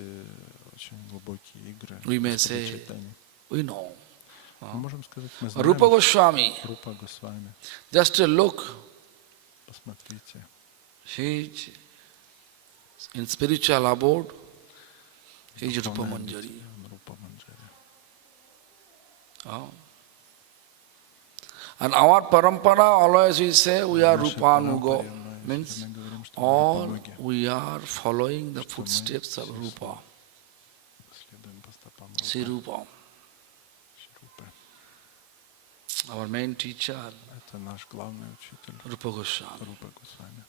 очень глубокие игры We may Господа say, Чайтаньи? we know. Мы можем сказать, мы знаем Rupa Goswami, Рупа Госвами. just a look, Посмотрите, he is in spiritual abode, he is Rupa духовное Manjari. бытие, он Рупа Манджари. And our parampara always we say we are Нашей Rupanuga, парампаре мы means всегда говорим, что мы all Рупануги. we are following the footsteps of Rupa, Следуем по стопам Sri Рупы. Rupa. Рупы. Our main teacher, Это наш главный учитель Rupa Goswami. Рупа Госвами.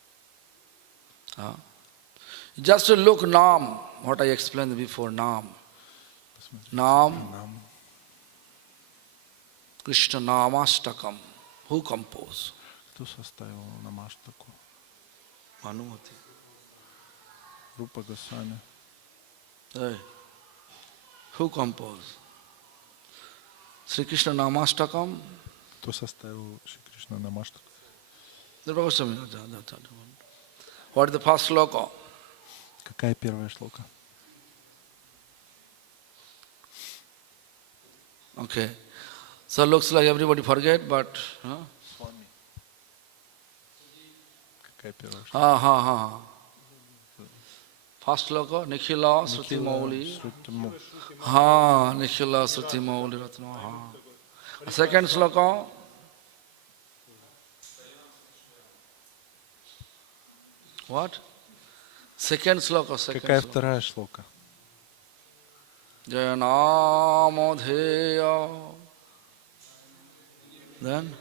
Just to look Nam, what I explained before, Nam. Посмотрите Nam, нам, Krishna Namastakam. Who composed? кто составил Намаштаку. Manumati. Рупа Госвами. Hey. Who composed? Sri Krishna Namastakam. Кто составил Шри Кришна Намаштаку? Rupa Goswami. What is the first sloka? Какая первая шлока? Okay. So looks like everybody forget, but Какая первая шлока? First sloka, Nikhila Sruti Mauli. Шрутиму. Nikhila Sruti Mauli Ratna. Second sloka. What? Second sloka, second Какая sloka. вторая шлока? Jayanamadheya. Then?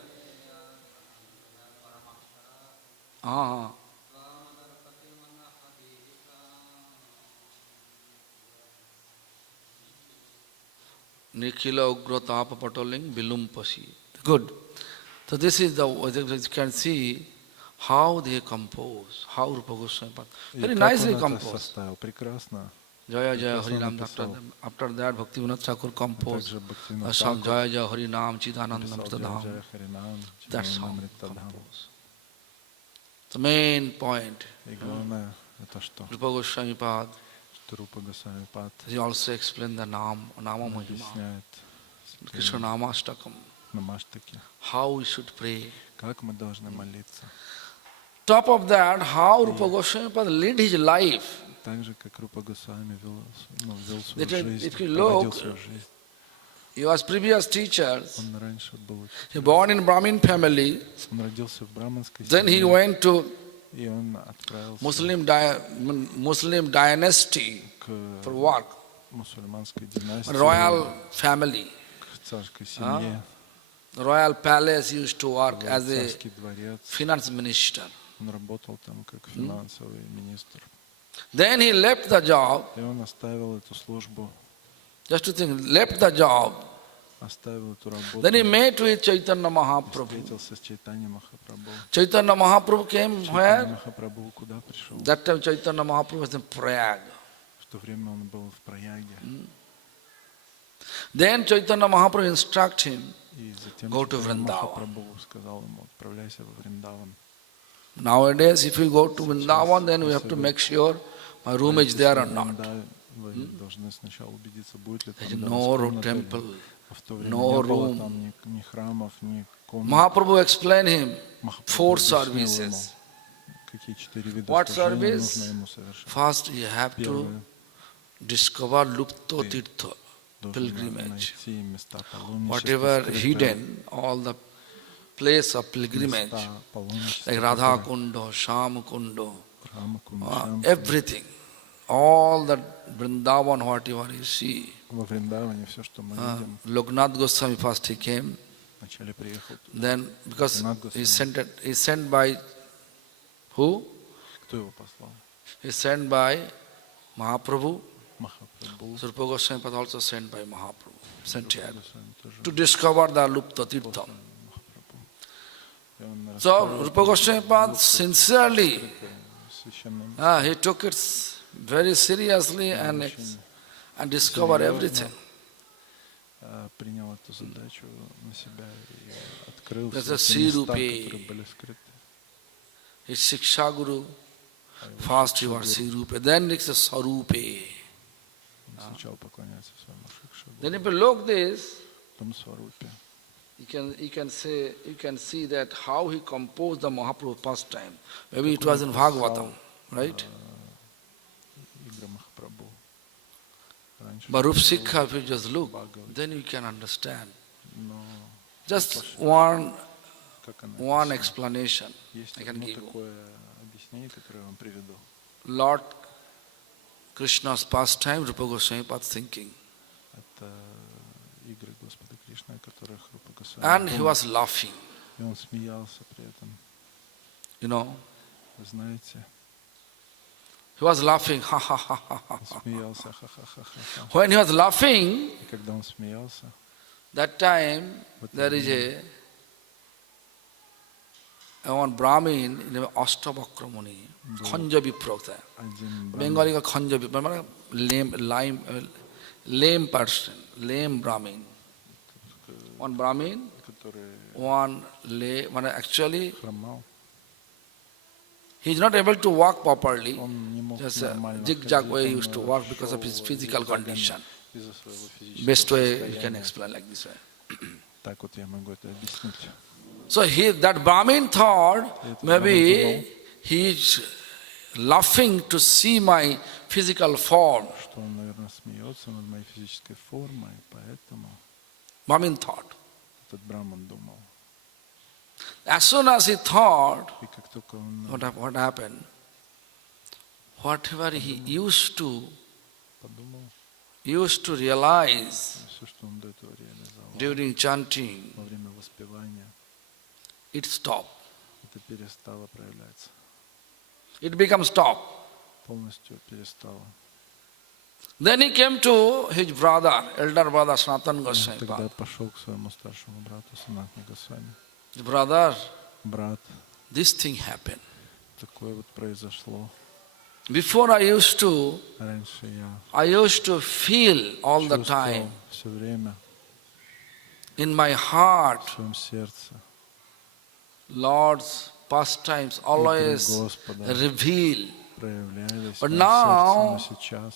Nikhila Ugratapa Pataling Bilumpasi. Good. So this is the, you can see how they compose, how Rupa Goswami. И Very как nicely он это composed. составил? Прекрасно. Jaya Jaya Прекрасно Harinam. написал. After that, Bhaktivinoda Thakur composed Также a Бхактивинод song Тхакур Jaya Jaya Harinam Chidananda написал Namrita Джая Dham. Джая Харинам, That Чидананда song Намрита Дхам. composed. The main point, И главное, это что? Rupa Goswami Pad, Что Рупа Госвами Пад he also explained the Nama Mahima, объясняет Krishna Namastakam, Намаштаки. how we should pray. Как мы должны молиться? Top of that, how Rupa Goswami Pad led his life. Так же, как Рупа Госвами вел свою That жизнь, if you проводил look, свою жизнь. he was previous teachers. Он раньше был, He born in Brahmin family. он родился в браманской Then he семье, went to и он отправился Muslim dynasty к for work. мусульманской династии, Royal family. к царской семье, Royal palace used to work в as a царский дворец. finance minister. Он работал там как финансовый министр. Then he left the job. И он оставил эту службу, Just to think, left the job оставил эту работу, Then he met with Chaitanya Mahaprabhu. встретился с Чайтаньей Махапрабху. Chaitanya Mahaprabhu came Чайтанья where? Махапрабху куда пришел? That time Chaitanya Mahaprabhu was in Prayag. В то время он был в Праяге. Then Chaitanya Mahaprabhu instructed him, И затем go to Чайтанья Vrindavan. Махапрабху сказал ему, отправляйся во Вриндаван. Nowadays, if we go to Vrindavan, then we have to make sure my room is there or not. Вы должны сначала убедиться, будет ли There там is для no вас комната или temple, нет. А в то время no не было room. там ни храмов, ни комнат. Mahaprabhu explained him Махапрабху 4 объяснил ему, services. какие 4 вида What служения service? нужно ему совершить. First, you have to Первое, discover Lupto Tirtha, должен pilgrimage. найти места паломничества, Whatever скрытые hidden, all the place of pilgrimage, места паломничества, like Radha которые Kundo, Sham Kundo, храмы, Куншам, everything, all the Vrindavan, whatever you see. во Вриндаване все, что мы видим. Loknath Goswami first he came, Вначале приехал туда. then because Loknath he sent by who? Кто его послал? He sent by Mahaprabhu. Махапрабху. So Rupa Goswami was also sent by Mahaprabhu, sent here Госвами тоже to discover the Lupta Tirtha. Махапрабху. И он So рассказал Rupa Goswami sincerely, священным he took it very seriously and discovered everything. принял эту задачу на себя и открыл There's все a эти места, Sirupi. которые были скрыты. His Shiksha Guru, first he was Sirupe, then it's a Sarupe. Он сначала поклоняется своему Шикшагуру, Then if you look this, потом Сварупе. you can see that how he composed the Mahaprabhu first time. Maybe it was in Bhagavatam, right? Игры Махапрабху. Раньше But Rup Sikha, if you just look, then you can understand. но Just one как она one описана? explanation Есть I can одно give you. такое объяснение, которое я вам приведу. Lord Krishna's pastime, Rupa Goswami was thinking. Это игры Господа Кришны, о которых Рупа And Госвами he думал. was laughing, И он смеялся при этом. you know. Вы знаете, He was laughing, ha ha ha ha ha. он смеялся, ха-ха-ха-ха. When he was laughing, И когда он смеялся, that time there is one Brahmin in Ashtavakra Muni, Khanja Viprokta. один Bengali ka Khanja Viprokta, lame person, lame Brahmin. One Brahmin, который one lay, actually хромал, he is not able to walk properly. он не мог Just a нормально zigzag ходить, way he он used to walk because of шел his physical зигзагами condition. из-за своего физического Best way you can состояния. explain like this way. Так вот я могу это объяснить. So that Brahmin thought maybe he is laughing to see my physical form. Что он, наверное, смеется над моей физической формой, поэтому Brahmin thought. этот браман думал. As soon as he thought, И как только он what happened? Whatever he used to подумал, realize все, что он до этого реализовал during chanting, во время воспевания, it stopped. это перестало проявляться. It becomes stop. Полностью перестало. Then he came to his brother, elder brother Sanatan Он Goswami. тогда пошел к своему старшему брату Санатана Госвами. Brother, Брат, this thing happened. такое вот произошло. Before I used Раньше я to feel all the чувствовал time все время in my heart, в своем сердце Lord's pastimes always Господа reveal проявлялись But в моем now- сердце, но сейчас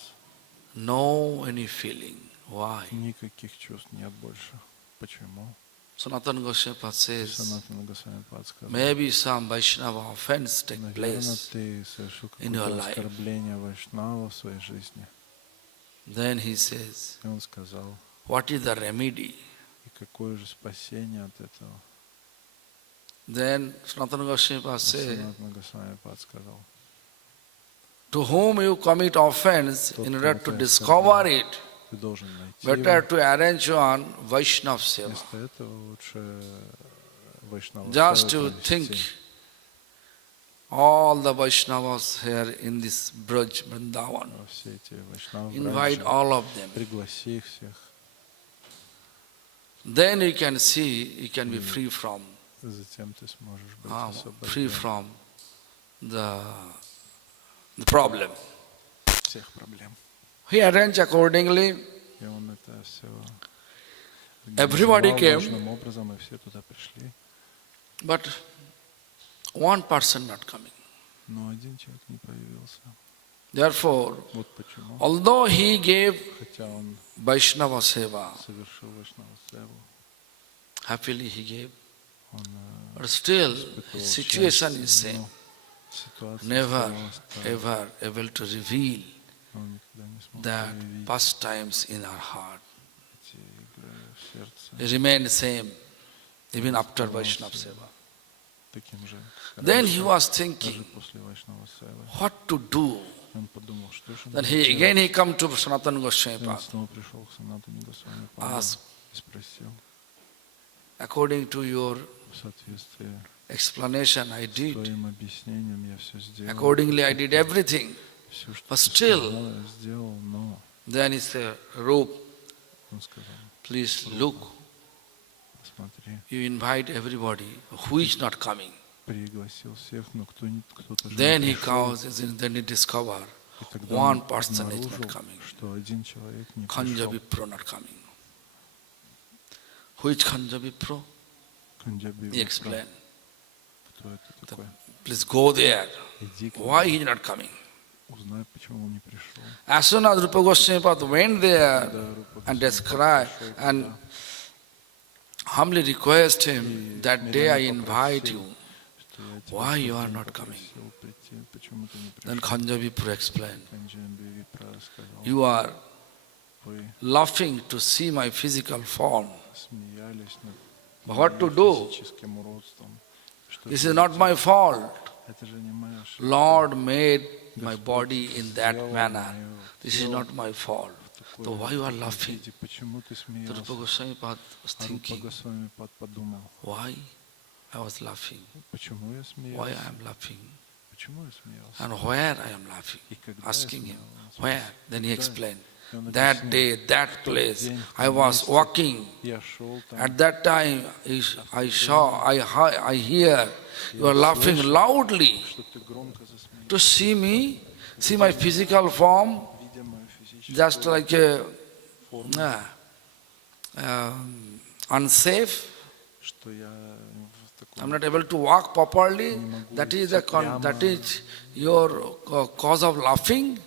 no any feeling. Why? никаких чувств нет больше. Почему? Sanatan Goswami says, Санатана Госвами подсказал. maybe some Vaishnava offense take Наверное, place. ты совершил in your какое-то life. оскорбление Вайшнава в своей жизни. Then he says, И он сказал, what is the remedy? и какое же спасение от этого? Then Sanatan Goswami А says, Санатана Госвами подсказал. to whom you commit offense, Тот, in кого order ты to discover it, Ты должен найти better его. to arrange one Vaishnav seva. Вместо этого лучше Вайшнава Just Севу to think, провести. all the Vaishnavas here in this Braj Vrindavan, Все эти Вайшнавы, invite братья, all of them. пригласи их всех. then you can see, you can be free from Затем ты сможешь быть free освобожден from the problem. всех проблем. He arranged accordingly. И он это все Everybody организовал came. должным образом, и все туда пришли. But one person not coming. Но один человек не появился. Therefore, Вот почему. although he gave Хотя он Vaishnava Seva, совершил Вайшнава севу, happily he gave, он but still испытывал his situation счастье, is same. но ситуация Never оставалась та же. ever able to reveal Он никогда не смог that проявить pastimes in our heart. эти игры в сердце It remained same even after Vaishnava Seva. таким же, как Then раньше, he was даже thinking после Вайшнава севы. what to do. Он подумал, что же Then надо he делать. he come to Sanatana Goswami И он Pad. снова пришел к Санатане Госвами Паду Ask, и спросил, according to your в соответствии explanation I с did, твоим объяснением я все сделал. accordingly I did everything. Все, что But ты still- сказал, я сделал, но Then he said, Rup, он сказал, please look, посмотри, you invite everybody who is not coming. пригласил всех, но кто-то же Then не he пришел. goes, then he discover И тогда one он person is not обнаружил, coming. что один человек не Khanja пришел. Vipro not coming. Who is Khanja Vipro? Канджаби He explained. кто это такой? Please go there. Иди к Why нему, he is not coming? узнай, почему он не пришел. As soon as Rupa Goswami Pad went there Когда Рупа and Госвами described пришел and туда, humbly request him, и that day I смиренно invite попросил, you, что я тебя why в you тот are день not coming? попросил прийти, почему ты не Then пришел? Khanja Vipro explained, Канджаби Випра сказал, you are вы laughing to see my physical form. смеялись над But what to моим do? физическим уродством. Что This же is not делать? my fault. Это же не моя ошибка. Lord made my Господь body in that сделал manner. мое This is тело not my fault. в So why you are таком laughing? виде. Почему ты So смеялся? Rupa Goswami Pad was А Рупа thinking, Госвами подумал, why I was laughing? почему я Why I смеялся? am laughing? Почему я смеялся? And where I am laughing? И когда я Asking him, смеялся? where? Then he Когда? explained, И он that объяснил, day, that в тот place, день, в I том was месте walking. я шел там, At that time, I saw, I hear you are laughing loudly что ты громко засмеялся, to see me, see my physical form, видя мою физическую just like a форму, unsafe. что я в таком I'm not able to walk properly. That is that is your cause of laughing.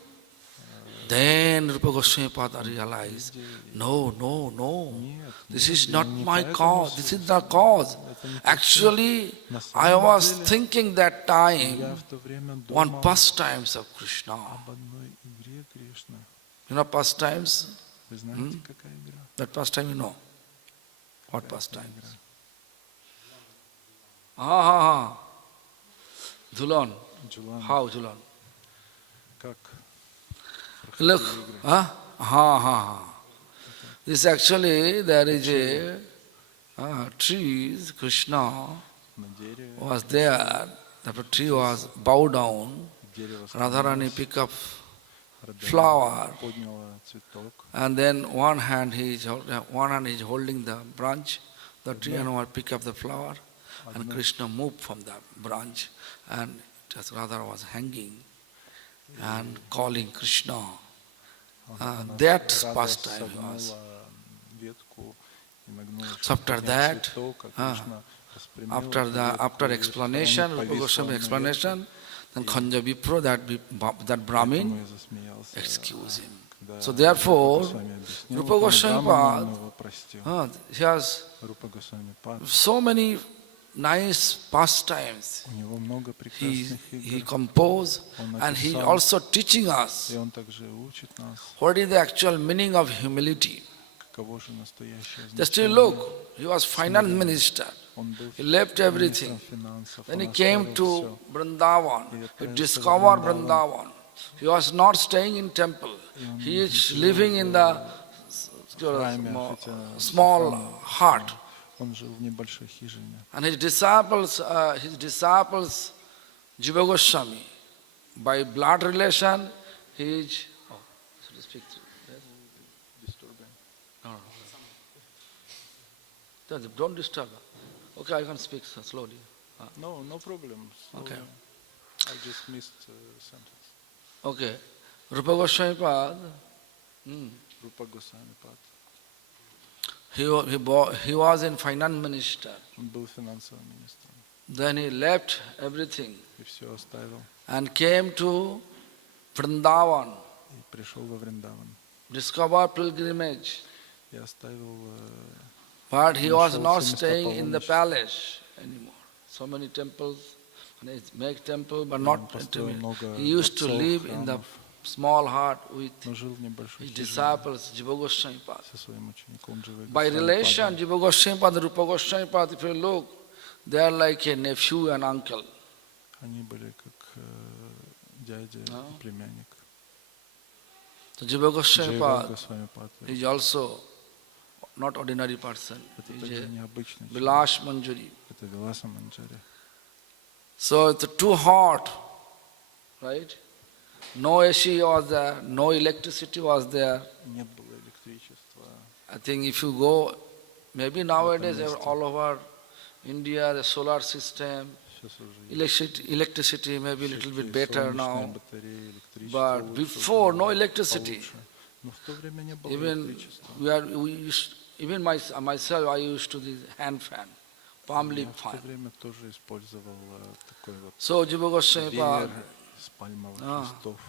Then Rupa Goswami Pada realized, no. нет, This нет, is я not не my поэтому cause. This is the cause. это не Actually, На I самом was деле, thinking that я time в то время on думал pastimes of Krishna. об одной игре Кришны. You know pastimes? Вы знаете, какая игра? That pastime you know. What Какая pastime? игра? Dhulan. Джулан, How Dhulan? как Look. проходили игры? This actually, there is a tree, Krishna На дереве, was there. The tree was bowed down. дерево Radharani становилось, pick up Радharani flower. подняла цветок, And then one hand he is holding the branch, the tree, and one pick up the flower, and Krishna moved from the branch, and just Radha was hanging and calling Krishna. она That Рада pastime was. согнула ветку и нагнула, So чтобы after поднять that, цветок, а Кришна распрямил After эту after ветку, и explanation, он Rupa повис Goswami на explanation, then Khanja Vipro, that ветке. Brahmin, Поэтому я засмеялся, excuse him. когда So therefore, Рупа Госвами объяснил Rupa этому Goswami браману, Pad, он его простил. he has Рупа Госвами Пад, so many nice pastimes. у него много He, прекрасных he игр, composed, он and he написал, also teaching us и он также учит нас, what is the actual meaning of humility. каково же настоящее Just you значение. look, he was finance minister. Он был He left everything. министром финансов, Then он he came оставил to всё. Vrindavan. И He отправился в discovered Вриндаван. Vrindavan. He was not staying in temple. He is living in the храме, хотя small храм, hut. он жил в небольшой хижине. And his disciples, Jiva Goswami, by blood relation, he is. Oh, should I speak through this? No. Don't disturb. Okay, I can speak slowly. No problem. Okay. I just missed sentence. Okay. Rupa Goswami Pad, Rupa Goswami Pad. he was in finance minister. Он был финансовым министром. Then he left everything И все оставил. and came to Vrindavan, И пришел во Вриндаван. discovered pilgrimage. И оставил... But he was нашел not все места staying in the паломничества. palace anymore. So many temples, and he make temple, but Он not построил intimate. много He used to дворцов, live in the храмов, small hut with но жил в небольшой his хижине disciples, Jiva Goswami Pad. со своим учеником Дживой By Госвами relation, Падом. Jiva Goswami Pad and Rupa Goswami Pad, if you look, they are like a nephew and uncle. Они были как дядя и племянник. So Jiva Goswami Джива Pad Госвами Пад. is also not ordinary person. Это He также is необычный a человек. Vilas Manjari. Это Виласа Манджари. So it's too hot, right? No AC was there, no electricity was there. Нет было электричества. I think if you go, maybe nowadays месте. all over India, the solar system, Сейчас уже есть electricity may be a little bit всякие better солнечные now. батареи, электричество But лучше, before, no было electricity. получше. Но в то время не было Even электричества. even myself, I used to this hand fan, palm leaf Я в то fan. время тоже использовал такой вот So Jiva Goswami веер Pad, с пальмовых Ah. листов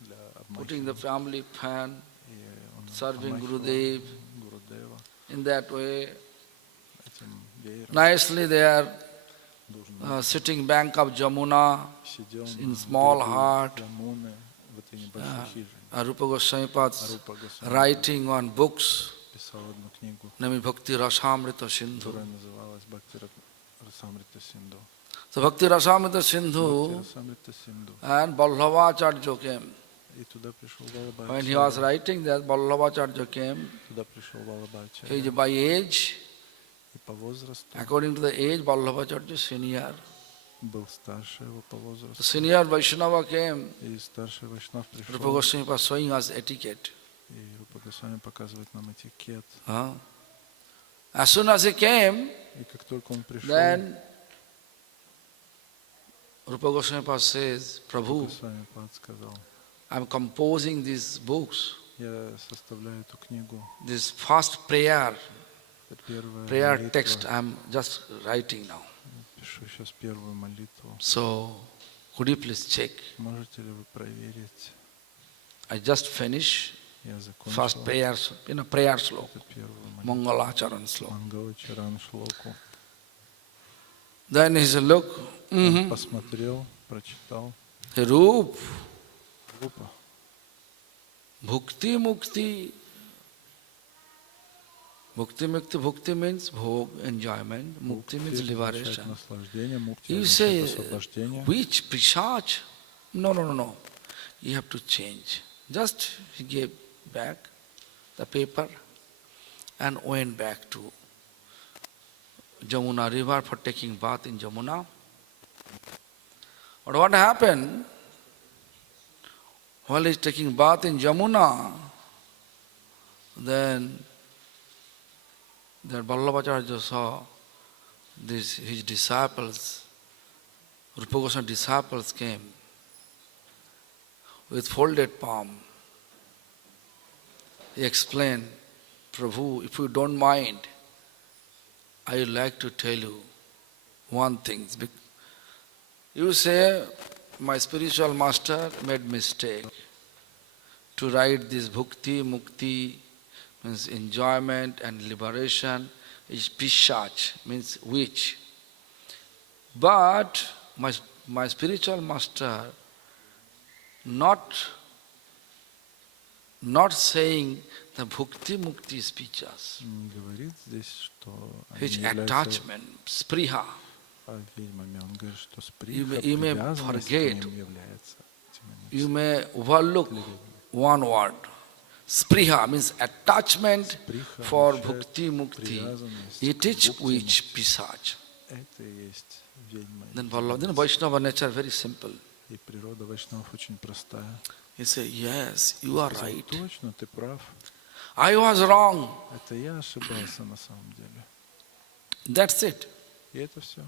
для putting the обмахивания. family fan, И он serving обмахивал Gurudev Гурудева in that way. этим веером. Nicely they are Должен sitting bank of Jamuna, сидел in на small берегу hut. Jamune в этой небольшой хижине. Rupa Goswami Pad Рупа Госвами writing on books, писал одну книгу, named Bhakti Rasamrita Sindhu. которая называлась Бхакти Расамрита Синду. So Bhakti Rasamrita Бхакти Sindhu Расамрита Синду. and Vallabhacharya came. И туда пришел When he was Валабхачарья. writing that, Vallabhacharya came. Туда пришел He is Валабхачарья. by age, И по возрасту according to the age, Vallabhacharya is senior. был старше его по The возрасту. senior Vaishnava came. И старший Вайшнав Rupa пришел. Goswami was showing us etiquette. И Рупа Госвами показывает нам этикет. As soon as he came, И как только он пришел, then Rupa Goswami says, Рупа Prabhu, Госвами Пад сказал: I am composing these books. я составляю эту книгу. This first prayer, Это первая prayer молитва. text I am just writing now. Пишу сейчас первую молитву. So, could you please check? Можете ли вы проверить? I just finished Я first закончил prayers, prayer sloka, эту первую молитву. Mangalacharan sloka. Мангалачаран Шлоку. Then he said, look, Он посмотрел, прочитал. Roop, Рупа. Bhukti Mukti. Bhukti means bhog, enjoyment. Mukti means Означает liberation. наслаждение, мукти You означает say, освобождение. which Pisach? No. You have to change. Just he gave back the paper and went back to Jamuna river for taking bath in Jamuna. But what happened? While he's taking bath in Jamuna, then that Vallabhacharya saw his disciples, Rupa Goswami disciples came with folded palm. He explained, Prabhu, if you don't mind, I would like to tell you one thing. You say, my spiritual master made mistake to write this bhukti, mukti, means enjoyment and liberation, is pishach, means witch. But my spiritual master not saying the bhukti, mukti is pishach. Говорит здесь, что Which они являются attachment, spriha. ведьмами. Он говорит, что You сприха, may привязанность к forget. ним является этими You may overlook one word. Spriha means attachment Сприха for означает bhukti, mukti. привязанность It к is бхукти, which мукти. pisach. Это и есть ведьма. и Then демоница. Vaishnava nature very simple. И природа вайшнавов очень простая. He said, yes, you are Сказал, right. точно, ты прав. I was wrong. Это я ошибался на самом деле. That's it. И это все.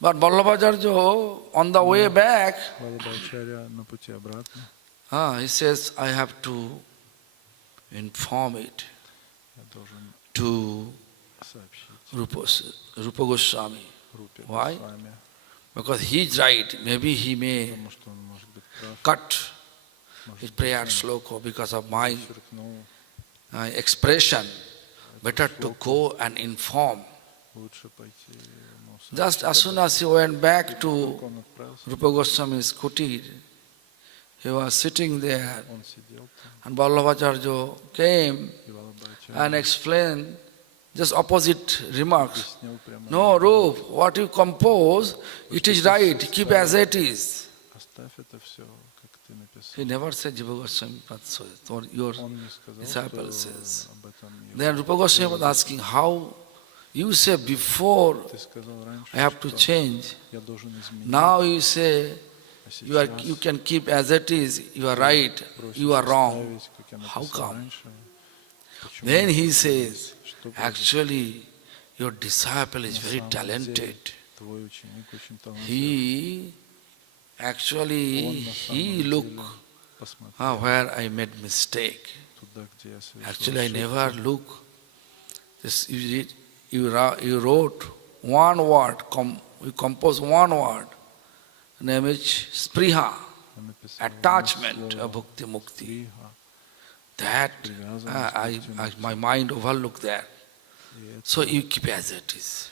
But Vallabhacharya, on the way back, Валабхачарья на пути обратно, he says, I have to inform it я должен to сообщить Rupa Goswami. Рупе Why? Госвами, Because he's right. Maybe he may потому что он может быть прав, cut может his быть, prayer он sloka because of my подчеркнул, expression. Better to go and inform. лучше пойти ему Just as сообщить soon об as he went back этом. to Только он отправился, Rupa Goswami's kutir, he was sitting there, он сидел там, and Vallabhacharya came и and Валабхачарья explained just opposite remarks. объяснил прямо, No, Rup, what you compose, it is right, keep as it is. оставь это все, как ты написал. He never said Jiva Goswami Pad so, or your Он не сказал, disciple что says. об этом его. Then Rupa Goswami was asking, how you say before Ты сказал раньше, I have to что change. я должен изменить, Now you say а you сейчас can keep as it is, you are right, просишь you are wrong. оставить, как я How написал come? раньше. Почему? Then he says, Что будет? actually your disciple is На very самом деле, talented. твой ученик очень талантлив. He actually Он на he самом look деле посмотрел where I made mistake. туда, где я совершил Actually, I ошибку. never look. This, you wrote one word, you composed one word, name is spriha, Я написал attachment слово of bhakti mukti. «стрига», That привязанность, my mind overlooked that. и это So you keep as it is.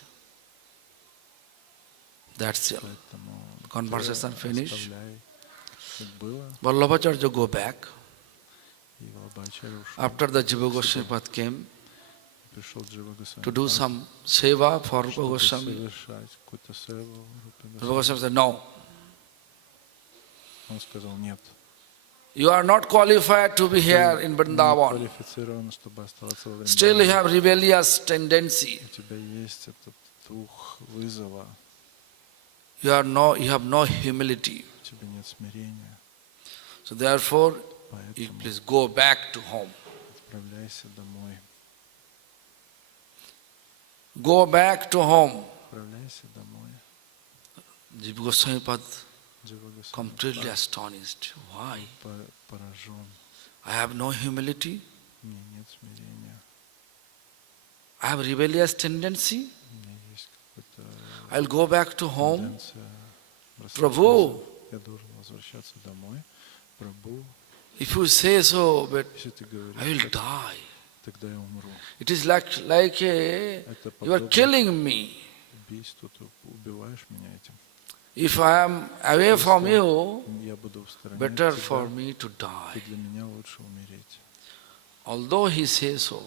That's it. поэтому Conversation ты finished. оставляй, как было, Vallabhacharya go back. и Валабхачарья ушел. After the Jiva Goswami Path came, Пришел Джива Госвами to do some seva for Rupa что-то Goswami. совершать, какую-то севу. Rupa Goswami said, no, Он сказал, нет, you are not qualified to be here in не Vrindavan. квалифицирован, чтобы оставаться во Still you Вриндаване. have rebellious tendency. У тебя есть этот дух вызова, You have no humility. у тебя нет смирения, So therefore, you поэтому please go back to home. отправляйся домой. Go back to home. Отправляйся домой. Jiva Goswami Pad Джива Госвами completely astonished. Why? поражен. I have no humility. У меня нет смирения. I have rebellious tendency. У меня есть какая-то I'll go back to home. тенденция Prabhu, я должен возвращаться домой. Прабху, if you say so, but если ты I говоришь, will die. тогда я умру. It is like Это you are подобно killing me. убийству, ты убиваешь меня этим. If I am away from you, Я буду в стороне от better тебя, for me to то die. для меня лучше умереть. Although he says so,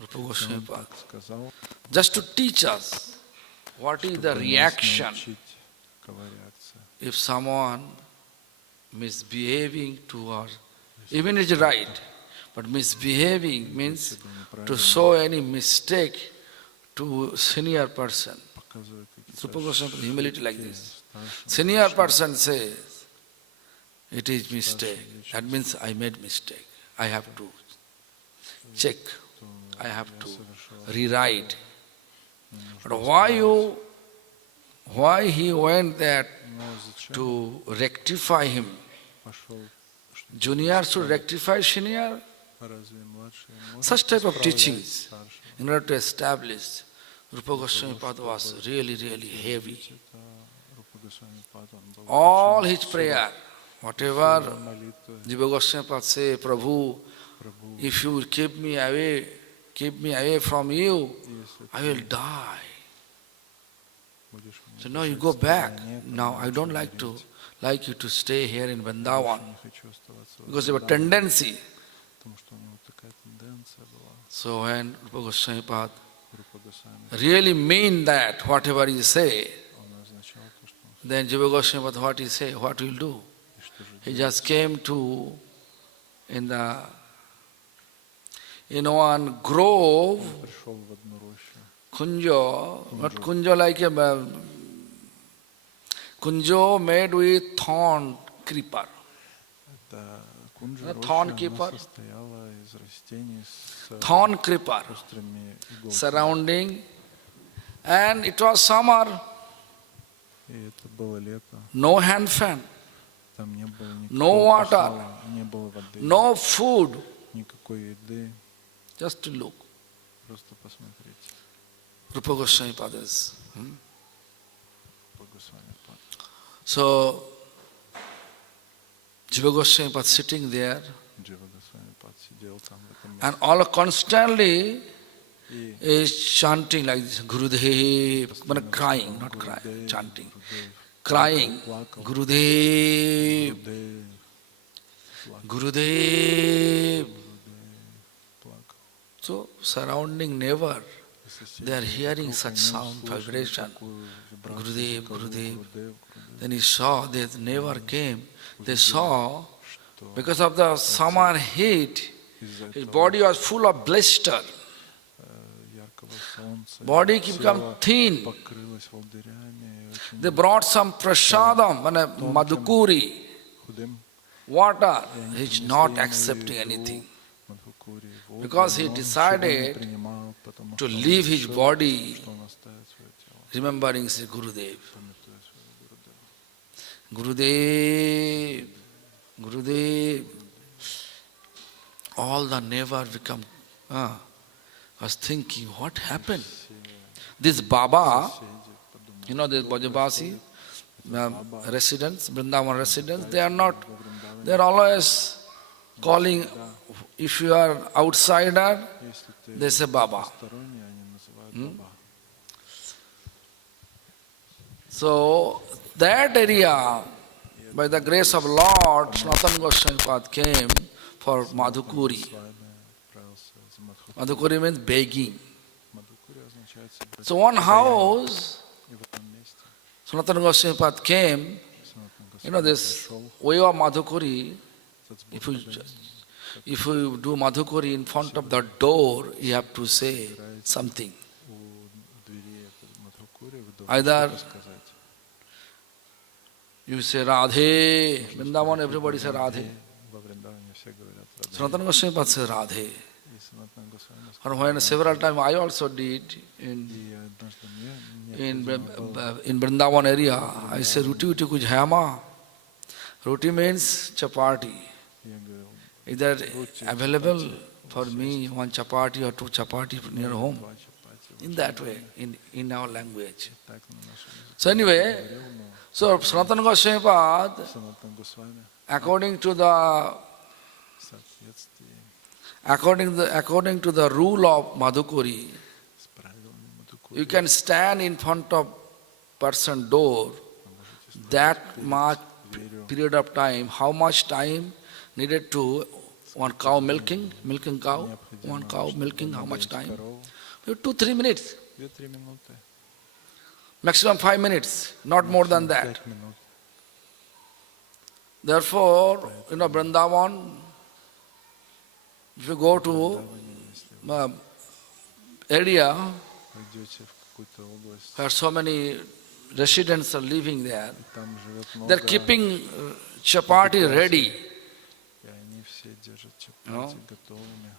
Rupa Он Goswami Pad, так сказал, just to teach us what is the чтобы нас reaction научить, какова реакция. if someone misbehaving towards, even it is right, but misbehaving means to show any mistake to senior person. Показывает Rupa какие-то Goswami Pad, humility like ошибки this. старшим, Senior старшим. person says, it is mistake. That means I made mistake. I have to check. То I have я to совершил rewrite. Мне нужно But исправить. why he went there Но зачем to rectify him? пошел, чтобы Junior should исправить? rectify senior? Разве младший может Such type of исправлять teachings, старшего? in order to establish, Rupa Goswami Pad was really, really heavy. Это Рупа Госвами Пад, он был All очень his prayer, whatever сильной молитвой. Jiva Goswami Pad say, Prabhu, Прабху, if you keep me away from you, если I ты will die. будешь меня So now you держать go в back. стороне, то Now I лучше don't like you to stay here in Больше Vrindavan не хочу оставаться в because of a Вриндаване, tendency. потому что у него такая тенденция была. So when Rupa Goswami Pad Рупа Госвами, really mean that whatever he say, он означал то, что он then Jiva Goswami Pad what he say, what he will do? и что же He делать? just came to in one grove, Он пришел в одну рощу. kunjo, not kunjo like a kunjo made with thorn creeper. Это кунжи thorn роща, она keeper, состояла из растений с thorn creeper острыми иголками. surrounding, and it was summer, И это было лето. no hand fan, Там не было no никакого water, пахала, не было воды, no food, никакой еды. just to look. Просто посмотрите. Rupa Goswami Padas. Госвами Пад. So, Jiva Goswami Pad sitting there, Джива Госвами Пад сидел там в этом and месте. all constantly И is chanting like this, Gurudev, but crying, not crying, chanting. Crying, Gurudev, Gurudev. плакал. So, surrounding never, they are hearing such sound, vibration. Gurudev, Gurudev. Then he saw, they never came. They saw, because of the summer heat, his body was full of blister. Яркого солнца. Body become Тело thin. покрылось волдырями, очень They brought some prasadam, madhukuri, худым. water. И они He is принесли not ему accepting еду, anything. мадхукури, воду, Because he но он decided ничего не принимал, потому to что он leave his решил, body, что он оставит свое тело, remembering Sri Gurudev. памятуя своего Гурудева. Gurudev, Gurudev. All the neighbor become, was thinking, what happened? This Baba, Соседи you know, this Bajabasi residents, Vrindavan residents, they are not, they are always calling, if you are outsider, Если ты they say Baba. посторонний, они называют Баба. So, that area, by the grace of Lord, Sanatana Goswami Pad came for Madhukuri. Свами отправился за Мадхукури. Madhukuri means begging. Мадхукури означает собрать So one house, и в этом месте Sanatana Goswami Pad came, Санатана you know Госвами this пришел way of Madhukuri, Сацбурга. if you do Madhukuri in front of the door, you have to say something. У двери Мадхукури вы должны Either что-то сказать. you say Radhe, Vrindavan, everybody say Radhe. Во Вриндаване все говорят Радhe. Sanatana Goswami Pad says Radhe. И Санатана Госвами And when several times I also did И однажды мне in Vrindavan area, I say Ruti Uti kuch hai ma? Ruti means chapati. я говорил, Either available for me one chapati or two chapati near home. два чапати. In that way, in our language. Так на нашем языке So anyway, говорил, но so Sanatana Goswami Pad, Санатана Госвами according to the в соответствии according to the rule of Madhukuri, с правилами Мадхукури you can stand in front of person door that much period of time. How much time needed to one cow milking cow, one cow milking, how much time? 2-3 minutes, 2-3 минуты. maximum 5 minutes, not more than that. 5 минут. Therefore, Vrindavan, if you go to area Пойдете в какую-то область, where so many residents are living there, и там живет they're много, keeping chapati ready. и они все держат No. чапати готовыми.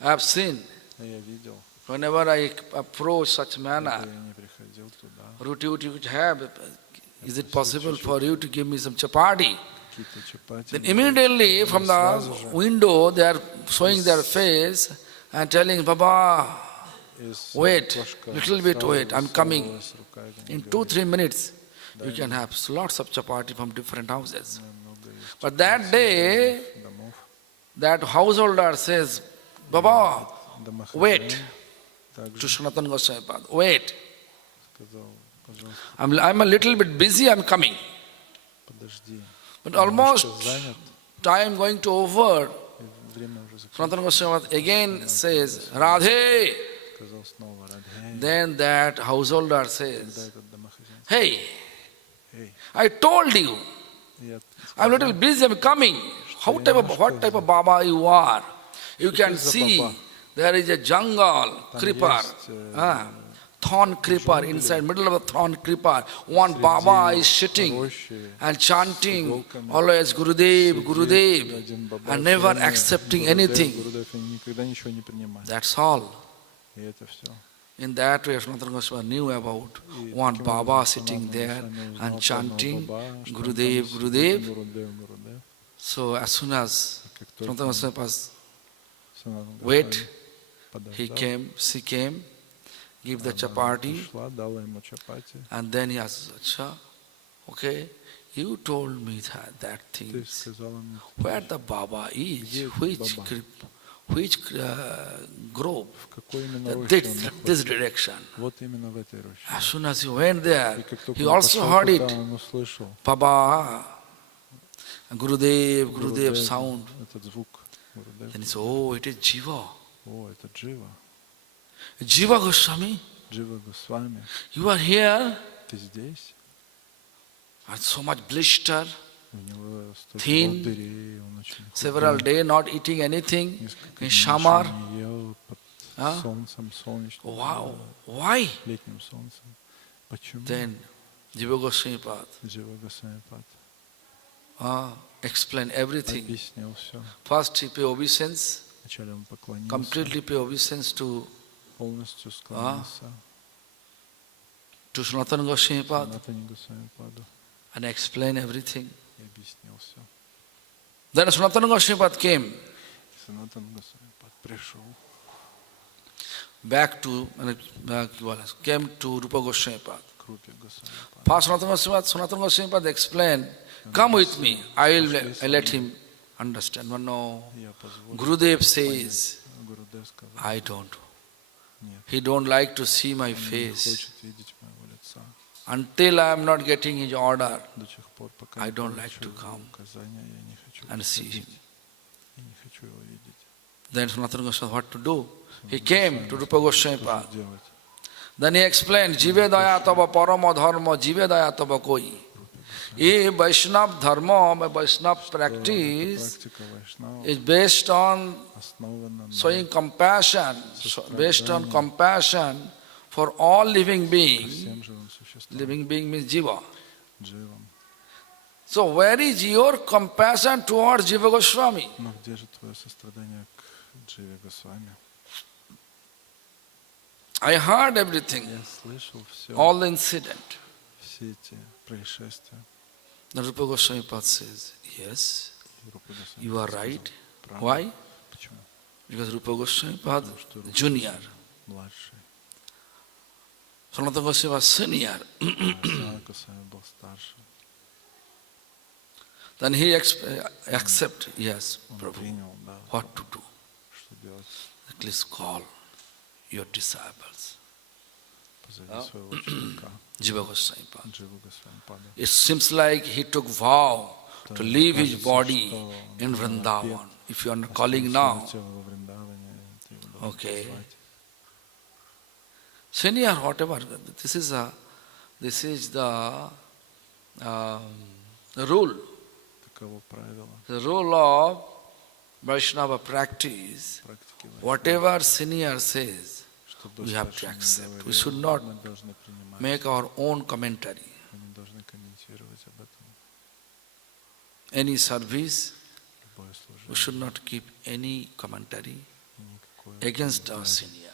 I have seen, А я видел, whenever I approach such когда manner, я не приходил туда, Ruti Uti which have, is it possible for you to give me some chapati? какие-то чапати. Then immediately from the window they are showing their face and telling, Baba, wait, little bit wait, I'm coming. In 2-3 minutes, you can have lots of chapati from different houses. But that day, that householder says, Baba, wait, to Sanatana Goswami Pad, wait, Сказал, пожалуйста, I'm a little bit busy, I'm coming. подожди. But almost Занят, time going to over, и время уже Sanatana Goswami Pad again says, Radhe. сказал снова Радhe. Then that householder Когда says, этот домохозяин, hey, эй, I told you, я I'm a little busy, I'm coming. What type of Baba you are? You can see there is a jungle, creeper, thorn creeper, inside middle of a thorn creeper, one Baba is sitting and chanting always Gurudev, Gurudev, and never accepting anything. That's all. In that way, Sanatana Goswami knew about one Baba sitting there and chanting Gurudev, Gurudev. So as soon as Sanatana Goswami was wait, she came, give the chapati, and then he asked, Acha, okay, you told me that things. Where the Baba is, which grove, this direction. As soon as he went there, he also heard it. Baba, Gurudev, Gurudev sound. Then he said, oh, it is Jiva. Jiva Goswami, you are here, and so much blister, thin, several days not eating anything, in summer. Wow, why? Then Jiva Goswami explain everything. First he pay obeisance, completely pay obeisance to Sanatana Goswami and explain everything. Then Sanatana Goswami came back to, came to Rupa Goswami. First Sanatana Goswami explained, come with me, I let him understand. But no, Gurudev says, I don't. He don't like to see my face. Until I am not getting his order, I don't like to come and see him. Then Sanatana Goswami, what to do? He came to Rupa Goswami. Then he explained, Jive daya tava parama dharma, jive daya tava koi. A Vaishnav dharma, a Vaishnav practice is based on showing compassion, based on compassion for all living beings. Living being means Jiva. So where is your compassion towards Jiva Goswami? I heard everything, all the incident. The Rupa Goswami says, yes, you are right. Why? Because Rupa Goswami junior. Sanatana Goswami was senior. Then he accept, yes, Prabhu, what to do? At least call your disciples. Jiva Goswami. It seems like he took vow to leave his body in Vrindavan. If you are calling now, okay. Senior, whatever. This is the rule. The rule of Vaishnava practice. Whatever senior says, we have to accept. We should not make our own commentary. Any service, we should not keep any commentary against our senior.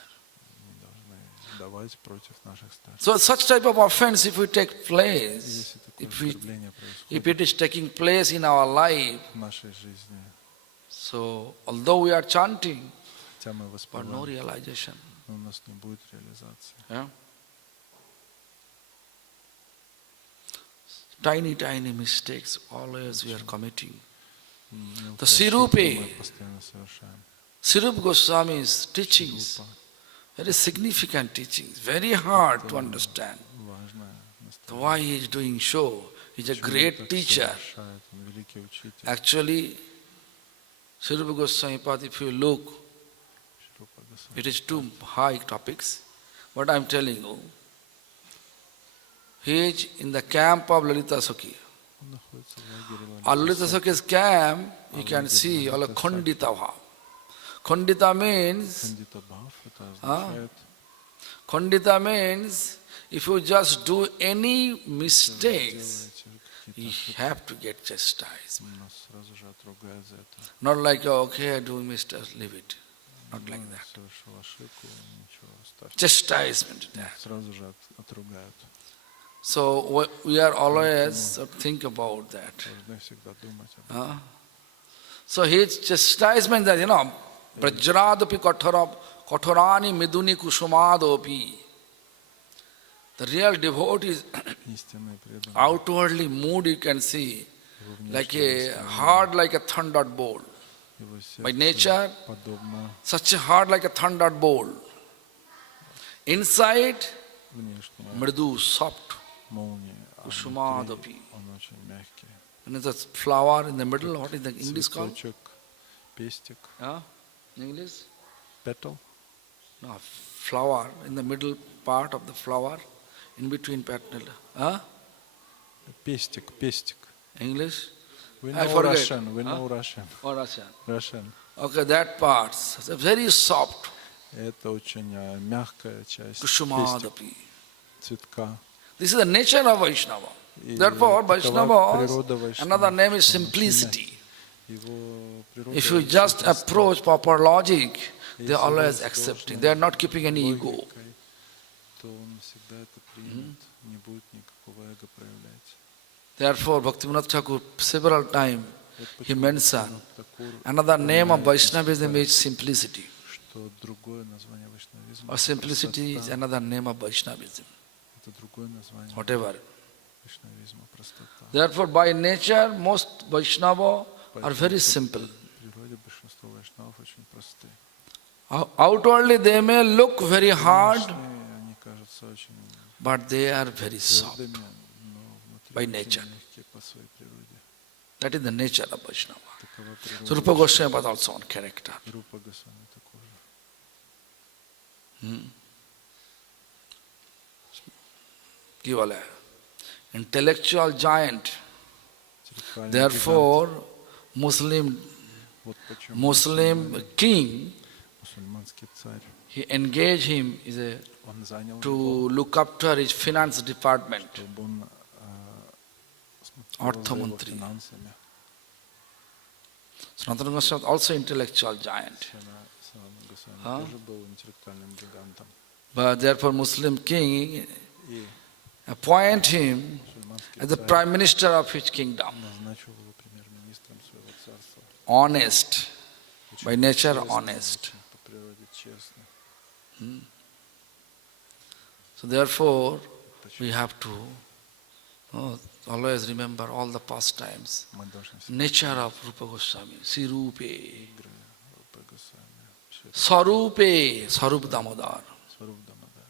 So such type of offense, if we take place, if it is taking place in our life, so although we are chanting, but no realization. Yeah? Tiny, tiny mistakes always we are committing. The Sirup Goswami's teachings, very significant teachings, very hard to understand. So why he is doing so? He is a great teacher. Actually, Sirup Goswami, if you look, it is too high topics. What I am telling you, he is in the camp of Lalita Sakhi. At Lalita Sakhi's camp, you can see all a Khandita Bhav. Khandita means Khandita means if you just do any mistakes, you have to get chastised. нас сразу же отругают за это. Not like, okay, I do mistakes, leave it. Not like that. Совершил ошибку, ничего, оставь. Chastisement there. Сразу же отругают. So we are always think about that. Должны всегда думать об этом. So his chastisement that, Brajradapi kathorani miduni kusumadopi. The real devotee is Истинные преданные. outwardly mood you can see, like a hard like a thunderbolt. Его By сердце nature, подобно such a hard like a thunderbolt. Inside, внешне mridu, soft, молнии, а kusumadopi. внутри он очень мягкий. And the flower in the middle, what is the English called? Цветочек, пестик, In English? petal, No, flower in the middle part of the flower, in between petal. пестик, пестик. English? We I know forget. Russian, we know Russian. Or Russian? Russian. Okay, that part, very soft. Это очень мягкая часть пестик, Kushumadapi. цветка. This is the nature of Vaishnava. И Therefore, такова Vaishnava, природа Вайшнава. another name is Он очень simplicity. Его природа If you just чистота. approach proper logic, they are Если always вы accepting. должны They are not keeping any ego. логикой, то он всегда это примет, не будет никакого эго проявлять. Therefore, Bhaktivinoda Thakur several times Вот he почему mentioned Такур another name of упоминает Vaishnavism is simplicity. что другое название вайшнавизма Or simplicity is простота. another name of Vaishnavism. Это другое название Whatever. вайшнавизма простота. Therefore, by nature, most Vaishnava are very simple. В природе большинство вайшнавов очень простые. Outwardly, they may look very hard, Внешне они кажутся очень but they are very soft. твердыми, но внутри By очень nature. мягкие по своей природе. That is the nature of Vaishnava. Такова So природа Rupa Goswami was also on character. Рупа Госвами такой же. কি বলে? Intellectual giant. Интеллектуальный Therefore, гигант. Вот почему Muslim king, мусульманский царь, he engaged him он занял его, to look after his finance department. чтобы он смотрел за его Артхамантри. финансами. Sanatana Goswami was also intellectual giant. Санатана Госвами тоже был интеллектуальным гигантом. But therefore Muslim king И appoint him мусульманский as the царь prime minister of his kingdom. назначил его премьер-министром своего царства. Honest, Очень by nature честный, honest. очень по природе честный. So therefore, we have to always remember all the past times. Мы должны всегда Nature of Rupa Goswami, Sirupe, игры Рупы Госвами. Все это Sarupe, Sarup Damodar. Сваруб Дамодар.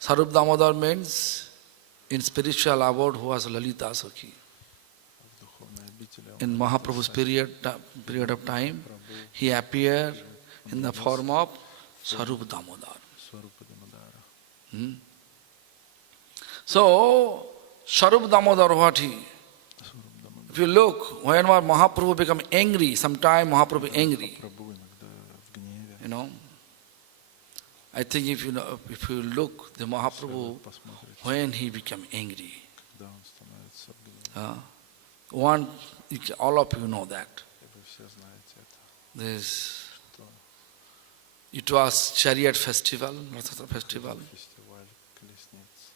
Sarup Damodar means in spiritual abode who was Lalita Sakhi. В духовной обители он In Mahaprabhu's period of time, he appeared in the form of Sarup Damodar. Сварупа Дамодара. So, Sarup Damodar, what he? Сваруб Дамодар. If you look, whenever Mahaprabhu become angry, sometime Mahaprabhu angry, Прабhu иногда в гневе. I think if you look, the Если вы Mahaprabhu, посмотрите, when he become angry, когда он становится в гневе, all of you know that. и вы все знаете это, что It was chariot festival, Ratha festival. фестиваль колесниц.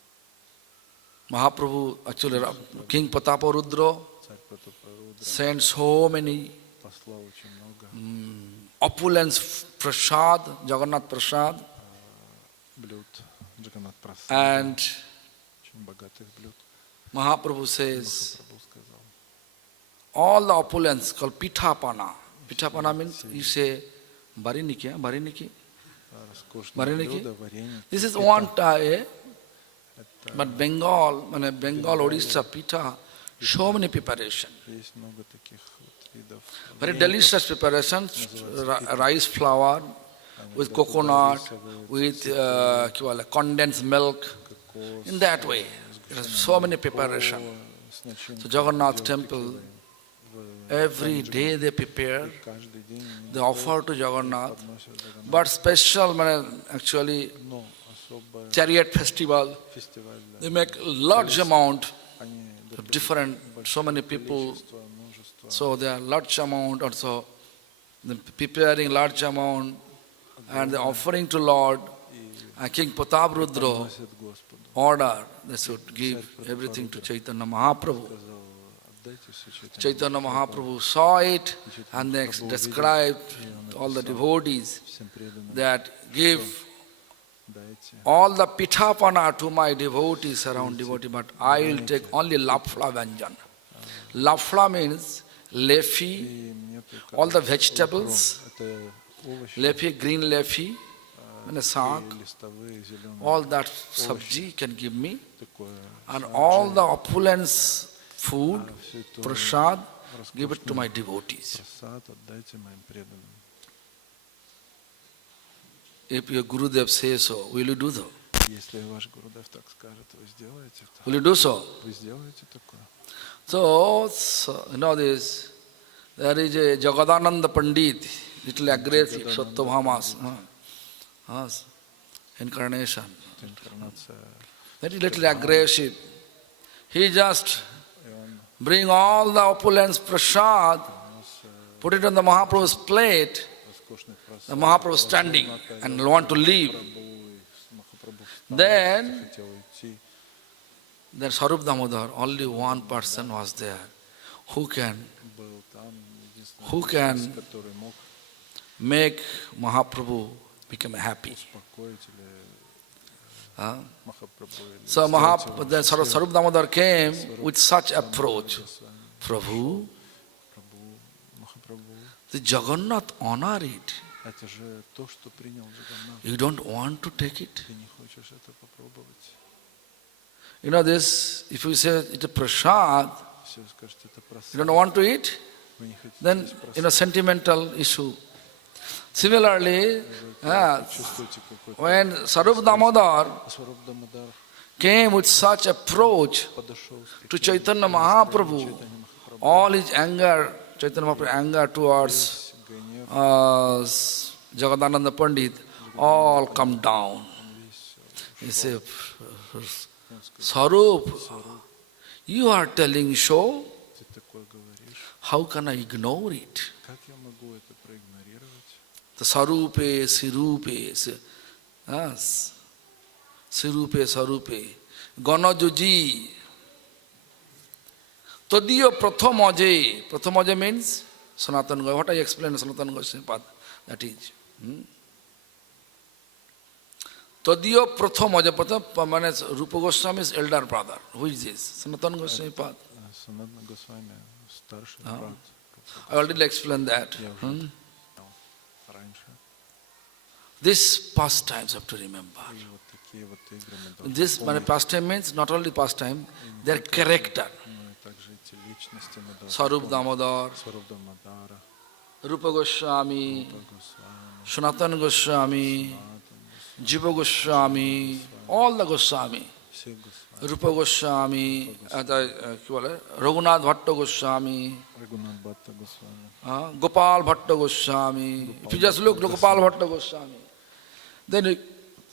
Mahaprabhu, actually King Pataparudra Царь Пратапарудра sent so many послал очень много opulence prasad, Jagannath prasad, блюд, Джаганнат Прасад, and очень богатых блюд. Mahaprabhu says, Махапрабху сказал, all the opulence called pitapana. Pitapana means you say, Bariniki, Bariniki. роскошные Вареники? блюда, вареники. This is пита. one type, Это but Bengal, Odisha, pita, so many preparation. есть много таких вот видов. Very вареников. delicious preparation, rice flour with coconut, with condensed milk. Кокос, In that way, there are so many preparation. с начинкой So Jagannath белки temple, в every day they prepare, каждый день they offer to Jagannath. подносят Джаганнату. But special, actually, Но особое chariot festival. фестиваль для They make large amount они of different, so many people. количество, множество So they are large amount also. They preparing large amount and the offering to Lord. и King Patabrudra приносят Господу. order they should give everything to Chaitanya Mahaprabhu. Сказал, отдайте все Чайтанье Chaitanya Махапрабху, Mahaprabhu saw it and they described to all the devotees всем преданным, that give дайте. all the pithapana to my devotees around devotee, but I will take only lafla vyanjan. Lafla means leafy, И мне только all the лавром, vegetables, это овощи, leafy, green leafy, and a saag, такие листовые, зеленые, all that sabji can give me, такое, and all the opulence food, все это prasad, give it to my devotees. просад отдайте моим преданным. If your Gurudev says so, will you do so? Если ваш Гурудев так скажет, вы сделаете это. Will you do so? Вы сделаете такое. So you know this, there is a Jagadananda Pandit, little aggressive, Satyabhamas, incarnation. Это инкарнация. That is little aggressive. He just И он bring all the opulence prasad, принес put it on the Mahaprabhu's plate, роскошный the просад. Mahaprabhu standing and want to leave. Махапрабху встал, Then хотел уйти. there Sarup Damodar, only one person was there who can Был там единственный, Who can который мог make Mahaprabhu become happy. успокоить или Huh? Махапрабху. Или So сделать его then счастливым. Sarup Damodar came with such approach. Prabhu, Прабху, Махапрабху. the Jagannath honor it. Это же то, что принял Джаганнат. You don't want to take it. Ты не хочешь это попробовать. You know this, if you say it's a prasad, Все скажете, это you просад. don't want to eat, Вы не хотите then есть просад. sentimental issue. Similarly, Чувствуете какой-то... when Sarup Damodar Сваруб Дамодар came with such approach подошел to Chaitanya Mahaprabhu, all his anger, Chaitanya Mahaprabhu's anger towards гнев, Jagadananda Pandit, all come down. He said, Sarup, you are telling so, ты такое говоришь, how can I ignore it? как я могу это проигнорировать? The Sarupe, Sirupe, Sirupe, Sarupe, Ganajuji, Tadiyo Prathamoje. Prathamoje means Sanatana Goswami. What I explained Sanatana Goswami path, that is. Tadiyo Prathamoje. Pratham, Rupa Goswami's elder brother. Who is this? Sanatana Goswami path. Санатана Госвами, старший брат. I already explained that. Я уже знал раньше. This pastimes have to remember. И вот такие вот игры мы должны This помнить. pastime means not only pastime, their character. Но и также эти личности мы должны Sarup помнить. Damodar, Сваруб Дамодара, Rupa Goswami, Рупа Госвами, Sanatana Goswami, Jiva Goswami, all the Goswami, все Госвами, Rupa Goswami, Raghunath Bhatta Goswami, Рагунат Бхатта Госвами. Gopal Bhatta Goswami. If you just look Gopal Bhatta Goswami, then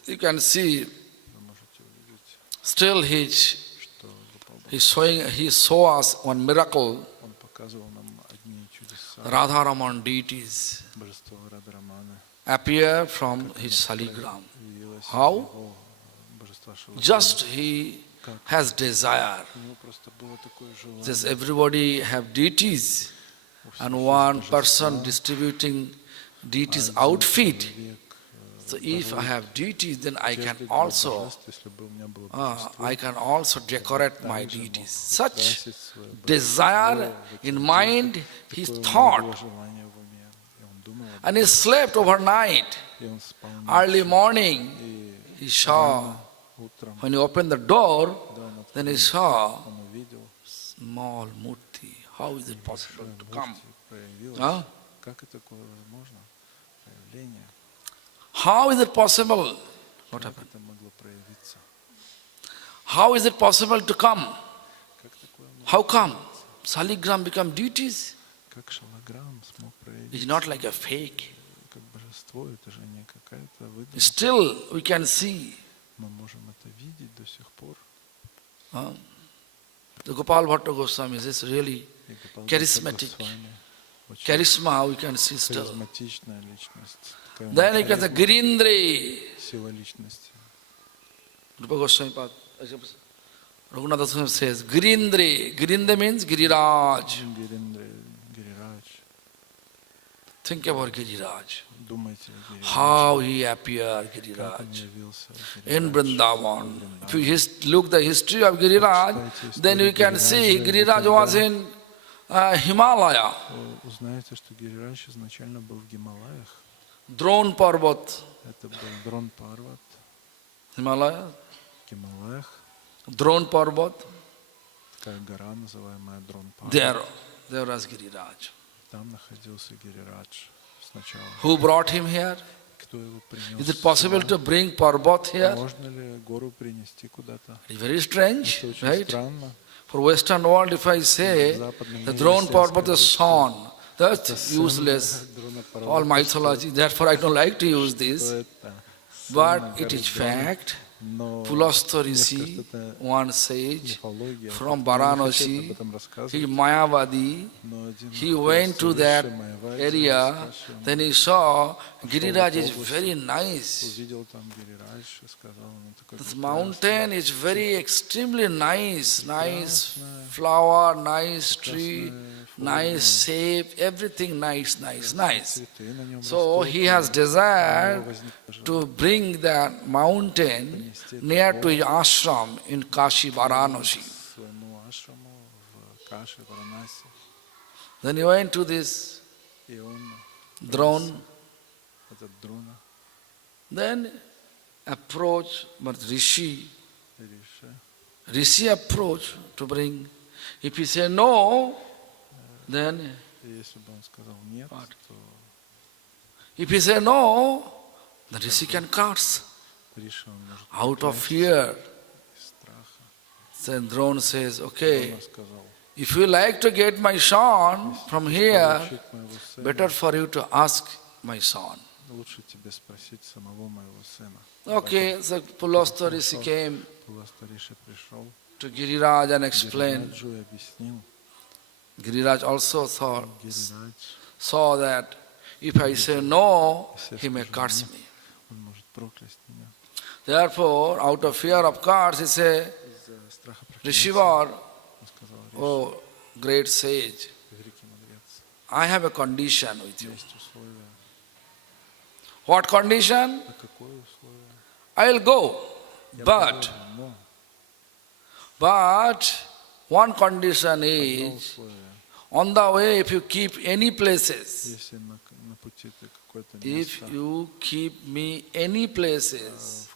you can see Вы можете увидеть, still что Гопал Бхатта, he saw us one miracle, он показывал нам одни чудеса. Radharaman deities Божество Радхараманы appear from his saligram. явилось How? его божество Шиламы. Just he has desire. У него просто было такое желание. Just everybody have deities and one person distributing deities outfit. So if I have deities, then I can also decorate my deities. Such desire in mind, he thought, and he slept overnight. Early morning, he saw, when he opened the door, then he saw small murti. How is it possible to come? Huh? Как это такое возможно? Проявление. How is it possible? What Как happened? это могло проявиться? How is it possible to come? Как такое могло? How come? Saligram become deities? Как шалограмм смог проявиться? It's not like a fake. Как божество, это же не какая-то выдумка. Still we can see Мы можем это видеть до сих пор. The Gopal Bhatta Goswami is really И Гопал charismatic. Госвами очень Charisma we can see still. харизматичная личность. Такая Then you can say харизма, Girindri. сила личности. Rupa Goswami Pad, Raghunath Goswami says Girindri. Girindri means Giriraj. Гириндра, Гирирадж. Think about Giriraj. Думайте о Гирирадже. How he appeared, Как он Giriraj. явился In Гирирадж Vrindavan. в If you look the history of Giriraj, then you can see Giriraj was in Himalaya. Вы узнаете, что Гирирадж изначально был в Гималаях. Dron Parvat, Это был Дрон Парват Himalaya. в Гималаях. Dron Parvat, Такая гора, называемая Дрон Парват. there was Giriraj. Там находился Гирирадж сначала. Who brought him here? Кто его принес? Is it possible to bring Parvat here? Можно ли гору принести куда-то? It's very strange, Это очень right? странно. For Western world, if I say the Drone Parvat is son, that's useless. All mythology. Therefore, I don't like to use this. But it is fact. Pulastha Rishi, one sage from Varanasi, he Mayavadi, he went to that area, then he saw Giriraj is very nice. This mountain is very extremely nice, nice flower, nice tree, nice shape, everything nice. So he has desired to bring that mountain near to his ashram in Kashi, Varanasi. Then he went to this drone, then approach, but Rishi approach to bring. If he say no, then what? If he say no, the Rishi can curse. Out of fear, then drone says, okay, if you like to get my son from here, better for you to ask my son. Okay, so Pulastha Rishi came to Giriraj and explained. Giriraj also saw that if I say no, he may curse me. Therefore, out of fear of curse, he said, Rishivar, oh great sage, I have a condition with you. What condition? I will go, but one condition is, on the way, if you keep any places, if you keep me any places,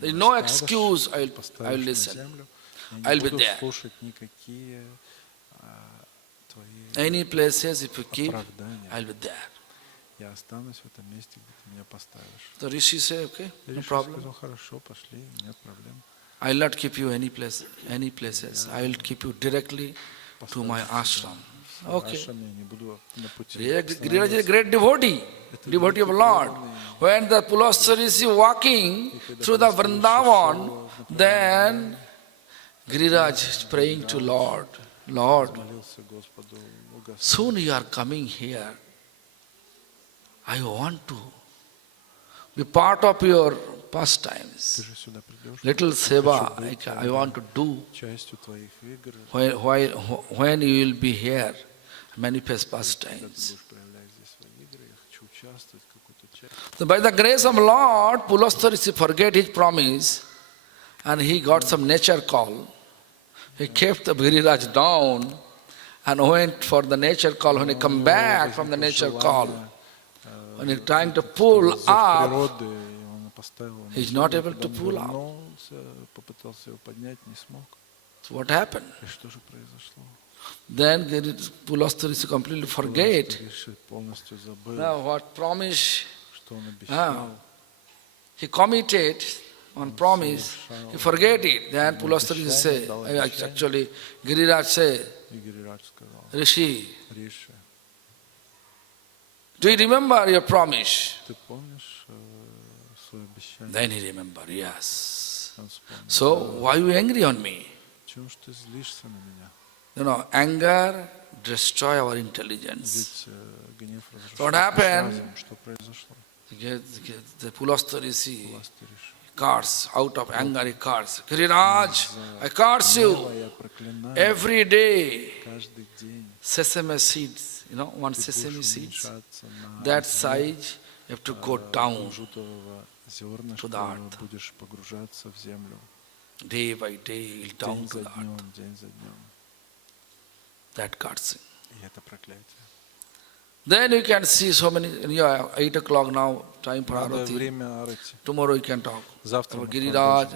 there is no excuse, I will listen. I will be there. Any places, if you keep, I will be there. Я останусь в этом месте, где ты меня поставишь. The Rishi said, okay, no problem. Сказал, хорошо, пошли, нет проблем. I will not keep you any places. I will keep you directly to my ashram. Okay. Giriraj is a great devotee of Lord. When the Pulastha Rishi walking through the Vrindavan, then Giriraj is praying to Lord, Lord, soon you are coming here. I want to be part of your pastimes. Little seva I want to do when you will be here, manifest pastimes. So by the grace of Lord, Pulastha Rishi forget his promise and he got some nature call. He kept the Giriraj down and went for the nature call. When he come back from the nature call, when he's trying to pull up, he's not able to pull up. So what happened? Then Pulastha Rishi completely forget. Now what promise he committed on promise, he forget it. Then Pulastha Rishi say, actually Giriraj say, Rishi, do you remember your promise? свое обещание. Then he remembered, yes. Он вспомнил. So, why you angry on me? Чего ж ты злишься на меня? You know, anger destroy our intelligence. Ведь гнев So what разрушает наш happened? разум. Что произошло? The Pulastha Rishi Властыриш. curse, out of anger he curse. Giriraj, I curse you. Я проклинаю Every day, каждый день. sesame seeds, you know, one Ты sesame будешь seeds, уменьшаться на that размер, size, you have to go down жутового зернышка, to the earth. будешь погружаться в землю. day by day, he'll down День to за the днем, earth. день за днем. That cursing. И это проклятие. Then you can see so many, 8 o'clock now, time for Надо Arati. время арати. Tomorrow we can talk. Завтра About мы Giriraj,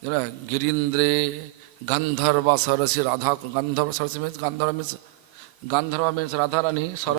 продолжим. Girindre, Gandharva Sarasi Radha, Gandharva Sarasi means Gandharva means Radharani, Sarasi